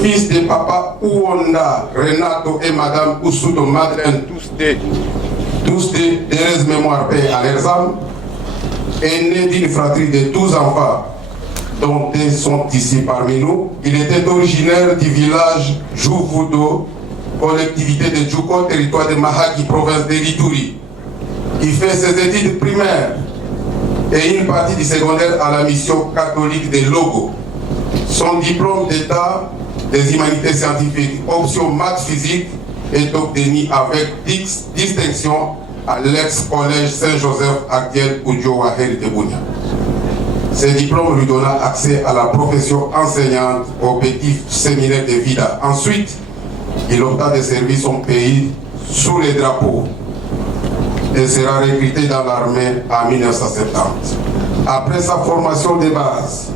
fils de papa Ouonda Renato et madame Oussoudo Madeleine, tous de heureuse mémoire, paix à leurs âmes, est né d'une fratrie de 12 enfants, dont deux sont ici parmi nous. Il était originaire du village Jouvudo, collectivité de Djouko, territoire de Mahagi, province de Lituri. Il fait ses études primaires et une partie du secondaire à la mission catholique de Logo. Son diplôme d'état des humanités scientifiques, option maths physique, est obtenu avec distinction à l'ex-collège Saint-Joseph actuel Oudjouahel de Bounia. Ce diplôme lui donna accès à la profession enseignante au petit séminaire de Vida. Ensuite, il opta de servir son pays sous les drapeaux et sera recruté dans l'armée en 1970. Après sa formation de base,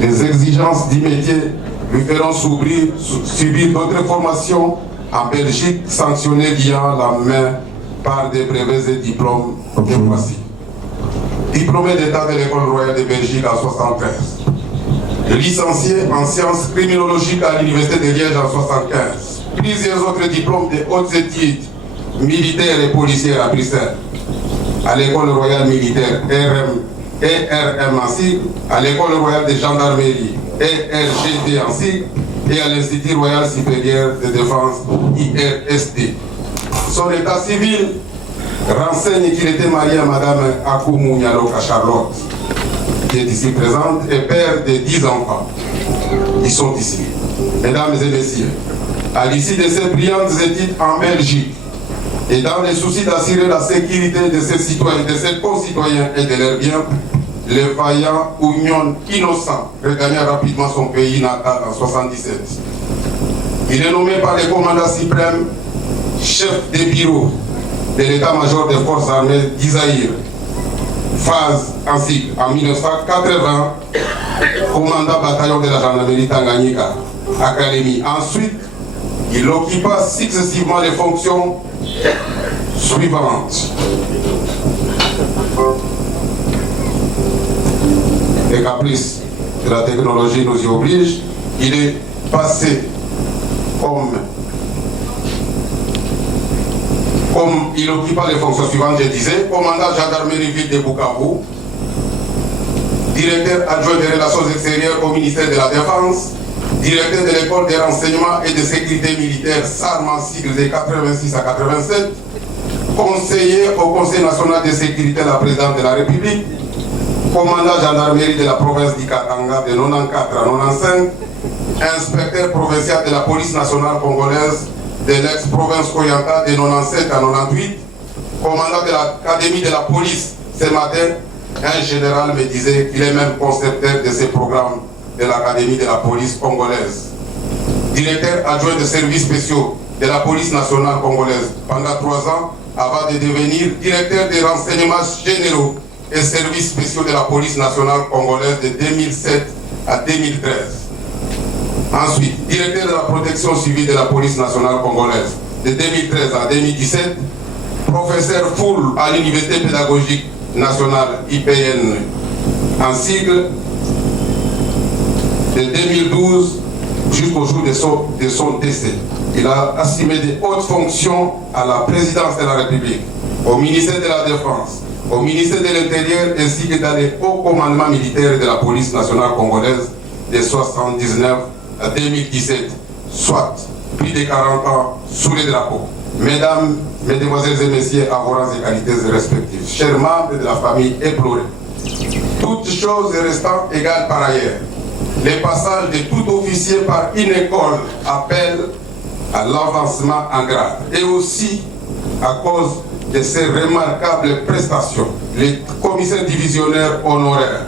les exigences du métier lui feront subir d'autres formations en Belgique sanctionnées liant la main par des brevets et diplômes de voici. Diplômé d'État de l'École royale de Belgique en 1973. Licencié en sciences criminologiques à l'Université de Liège en 1975. Plusieurs autres diplômes de hautes études militaires et policières à Bruxelles. À l'École royale militaire ERM en sigle, à l'École royale de gendarmerie ERGD en sigle et à l'Institut royal supérieur de défense IRSD. Son état civil renseigne qu'il était marié à Madame Akoumou Nyaloka Charlotte, qui est ici présente, et père de 10 enfants. Ils sont ici. Mesdames et messieurs, à l'issue de ces brillantes études en Belgique, et dans le souci d'assurer la sécurité de ses citoyens, de ses concitoyens et de leurs biens, le vaillant Oignon innocent regagna rapidement son pays natal en 1977. Il est nommé par le commandant suprême chef de bureau de l'état-major des forces armées d'Isaïr, phase en cycle, en 1980, commandant bataillon de la gendarmerie Tanganyika, Académie. Ensuite, il occupa successivement les fonctions suivantes. Les caprices de la technologie nous y obligent. Il est passé comme il occupa les fonctions suivantes, je disais, commandant gendarmerie ville de Bukavu, directeur adjoint des relations extérieures au ministère de la Défense, directeur de l'école de renseignement et de sécurité militaire SARM en sigle de 86 à 87, conseiller au Conseil national de sécurité de la présidente de la République, commandant gendarmerie de la province du Katanga de 94 à 95, inspecteur provincial de la police nationale congolaise de l'ex-province Koyanta de 97 à 98, commandant de l'académie de la police ce matin. Un général me disait qu'il est même concepteur de ces programmes de l'académie de la police congolaise. Directeur adjoint de services spéciaux de la police nationale congolaise pendant 3 ans, avant de devenir directeur des renseignements généraux et services spéciaux de la police nationale congolaise de 2007 à 2013. Ensuite, directeur de la protection civile de la police nationale congolaise de 2013 à 2017, professeur full à l'université pédagogique nationale IPN en sigle de 2012 jusqu'au jour de son décès. Il a assumé de hautes fonctions à la présidence de la République, au ministère de la Défense, au ministère de l'Intérieur ainsi que dans les hauts commandements militaires de la police nationale congolaise de 1979 à 2017, soit plus de 40 ans sous les drapeaux. Mesdames, Mesdemoiselles et Messieurs, à vos rangs et qualités respectives, chers membres de la famille éplorée, toutes choses restant égales par ailleurs, le passage de tout officier par une école appelle à l'avancement en grade. Et aussi, à cause de ses remarquables prestations, les commissaires divisionnaires honoraires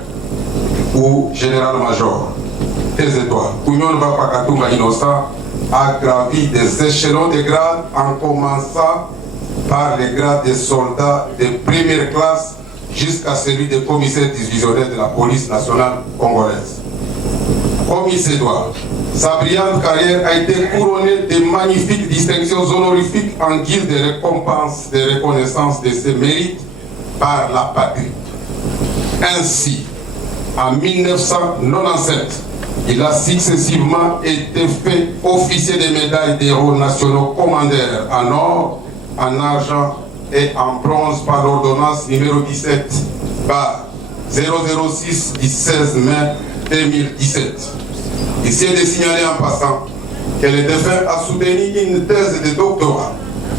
ou général-major des étoiles, Oignon Vapakatunga Innocent, a gravi des échelons de grade en commençant par les grades des soldats de première classe jusqu'à celui de commissaire divisionnaire de la police nationale congolaise. Comme il se doit, sa brillante carrière a été couronnée de magnifiques distinctions honorifiques en guise de récompense, de reconnaissance de ses mérites par la patrie. Ainsi, en 1997, il a successivement été fait officier des médailles des héros nationaux commandeurs en or, en argent et en bronze par l'ordonnance numéro 17 par 006 du 16 mai 2017. Ici est de signaler en passant que le défunt a soutenu une thèse de doctorat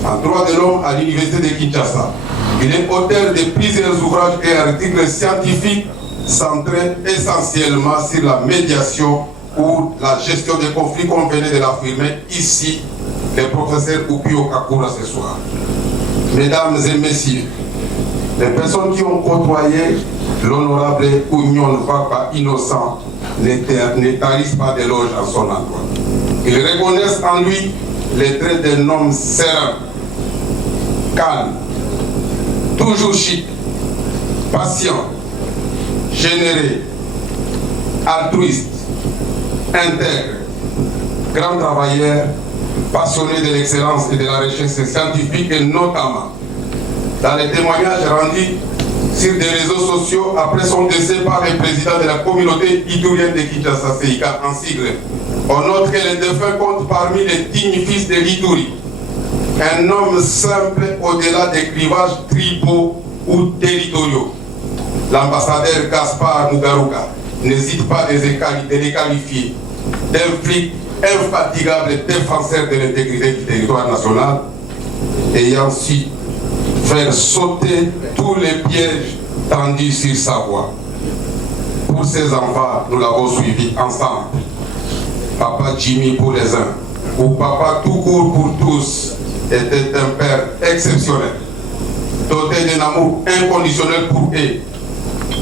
en droit de l'homme à l'université de Kinshasa. Il est auteur de plusieurs ouvrages et articles scientifiques centrés essentiellement sur la médiation ou la gestion des conflits, comme venait de l'affirmer ici le professeur Upio Kakura ce soir. Mesdames et messieurs, les personnes qui ont côtoyé l'honorable Oignon Vapa Innocent ne tarissent pas d'éloges en son endroit. Ils reconnaissent en lui les traits d'un homme serein, calme, toujours chic, patient, généreux, altruiste, intègre, grand travailleur, passionné de l'excellence et de la recherche scientifique, et notamment dans les témoignages rendus sur des réseaux sociaux après son décès par le président de la communauté iturienne de Kinshasa, CICA en sigle. On note que le défunt compte parmi les dignes fils de l'Ituri. Un homme simple au-delà des clivages tribaux ou territoriaux. L'ambassadeur Gaspard Mugaruka n'hésite pas de les qualifier d'un flic infatigable défenseur de l'intégrité du territoire national, ayant su faire sauter tous les pièges tendus sur sa voie. Pour ses enfants, nous l'avons suivi ensemble. Papa Jimmy pour les uns, ou Papa tout court pour tous, était un père exceptionnel, doté d'un amour inconditionnel pour eux,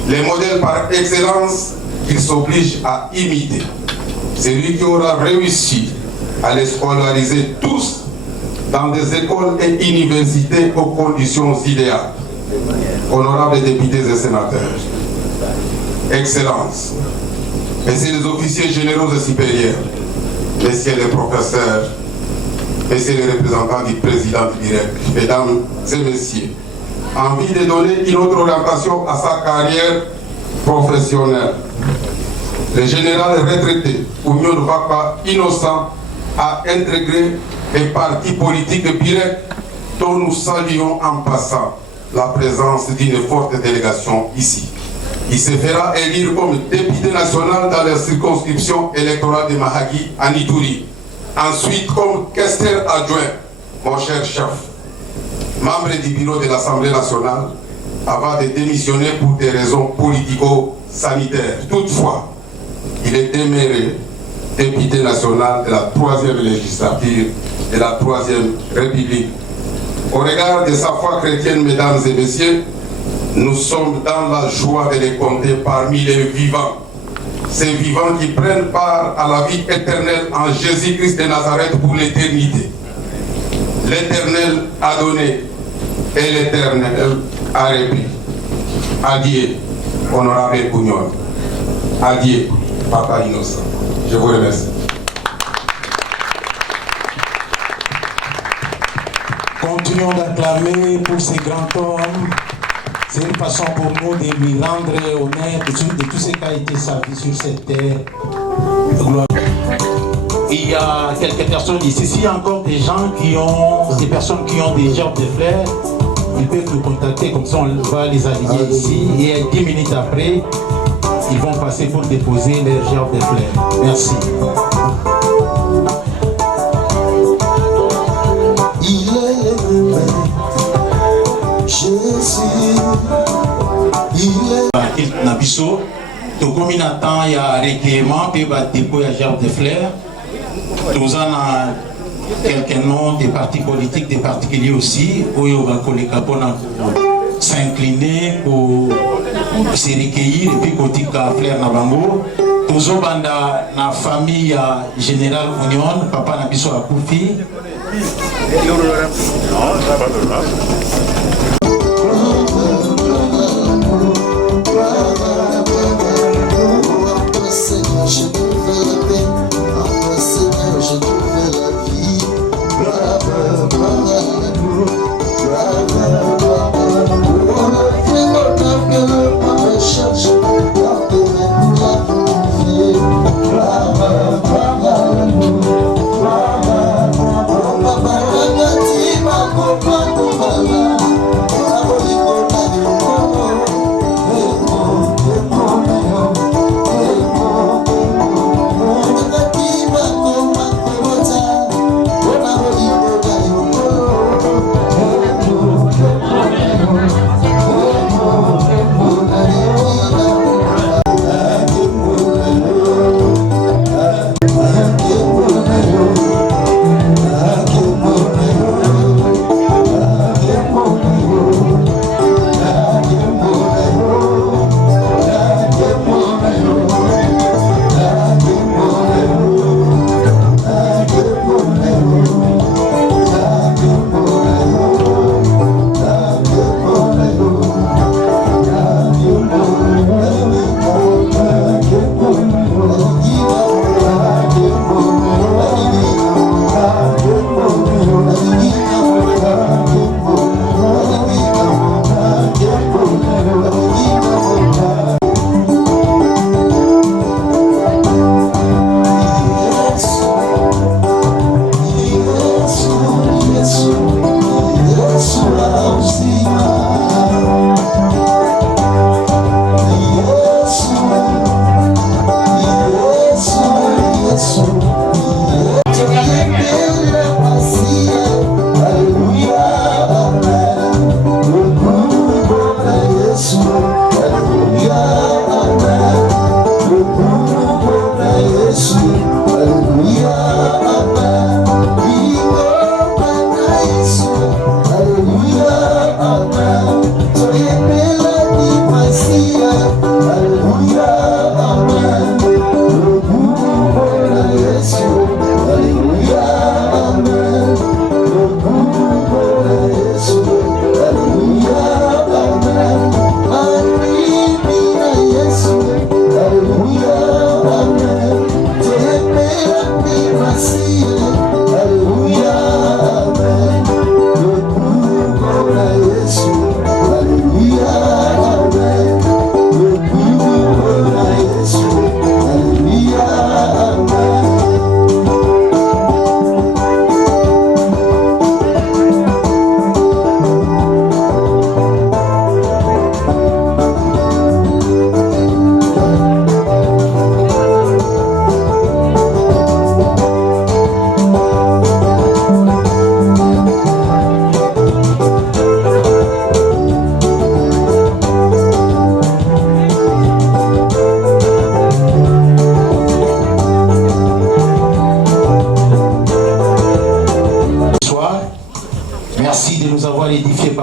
les modèles par excellence qu'il s'oblige à imiter. C'est lui qui aura réussi à les scolariser tous dans des écoles et universités aux conditions idéales. Honorables députés et sénateurs, Excellences, Messieurs les officiers généraux et supérieurs, Messieurs les professeurs, Messieurs les représentants du président direct, Mesdames et Messieurs, envie de donner une autre orientation à sa carrière professionnelle. Le général retraité Oumyon Vapa, innocent, a intégré les partis politiques directs dont nous saluons en passant la présence d'une forte délégation ici. Il se fera élire comme député national dans la circonscription électorale de Mahagi en Ituri. Ensuite, comme questeur adjoint, mon cher chef, membre du bureau de l'Assemblée nationale, avant de démissionner pour des raisons politico-sanitaires. Toutefois, il est demeuré député national de la 3e législature de la 3e République. Au regard de sa foi chrétienne, mesdames et messieurs, nous sommes dans la joie de les compter parmi les vivants. Ces vivants qui prennent part à la vie éternelle en Jésus-Christ de Nazareth pour l'éternité. L'Éternel a donné et l'Éternel a repris. Adieu, honorable Oumyon. Adieu, Papa Innocent. Je vous remercie. Continuons d'acclamer pour ces grands hommes. C'est une façon pour nous de lui rendre honneur de tout ce qui a été servi sur cette terre. Il y a quelques personnes ici. S'il y a encore des gens qui ont, des personnes qui ont des gerbes de fleurs, ils peuvent nous contacter, comme ça on va les aligner ici. Et 10 minutes après, ils vont passer pour déposer leurs gerbes de fleurs. Merci. Nabiso, tout comme il attend, il y a un recueillement, puis il va déposer un gerbe de fleurs. Nous avons quelques noms des partis politiques, des particuliers aussi, où il va s'incliner pour se recueillir et puis côté fleur Nabango. Tous les la famille générale Union, papa Nabiso a Koufi. Seigneur, je te fais la paix. Après Seigneur, je te fais la vie. Bravo, bravo, bravo, bravo. On a fait notre que le pape cherche. La paix nous l'a confié. Bravo, bravo, bravo, bravo. Papa, regarde, ma compagne, voilà.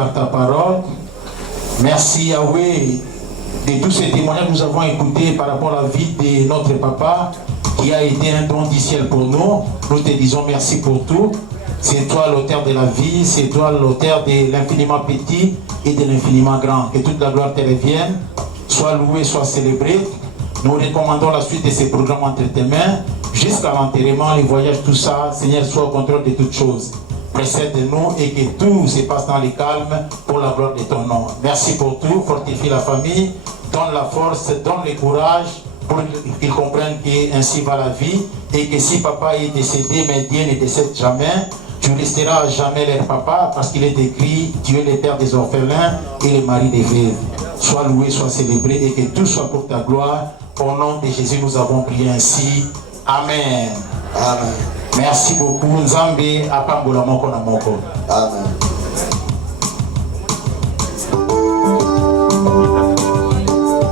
par ta parole. Merci Yahweh de tous ces témoignages que nous avons écoutés par rapport à la vie de notre papa qui a été un don du ciel pour nous. Nous te disons merci pour tout. C'est toi l'auteur de la vie, c'est toi l'auteur de l'infiniment petit et de l'infiniment grand. Que toute la gloire te revienne, soit louée, soit célébrée. Nous recommandons la suite de ces programmes entre tes mains, jusqu'à l'enterrement, les voyages, tout ça. Seigneur, sois au contrôle de toutes choses. Précède-nous et que tout se passe dans le calme pour la gloire de ton nom. Merci pour tout, fortifie la famille, donne la force, donne le courage pour qu'ils comprennent qu'ainsi va la vie et que si papa est décédé, mais Dieu ne décède jamais, tu resteras à jamais leur papa parce qu'il est écrit, tu es le père des orphelins et le mari des veuves. Sois loué, sois célébré et que tout soit pour ta gloire. Au nom de Jésus, nous avons prié ainsi. Amen. Amen. Merci beaucoup. Nzambe apambola moko na moko. Amen.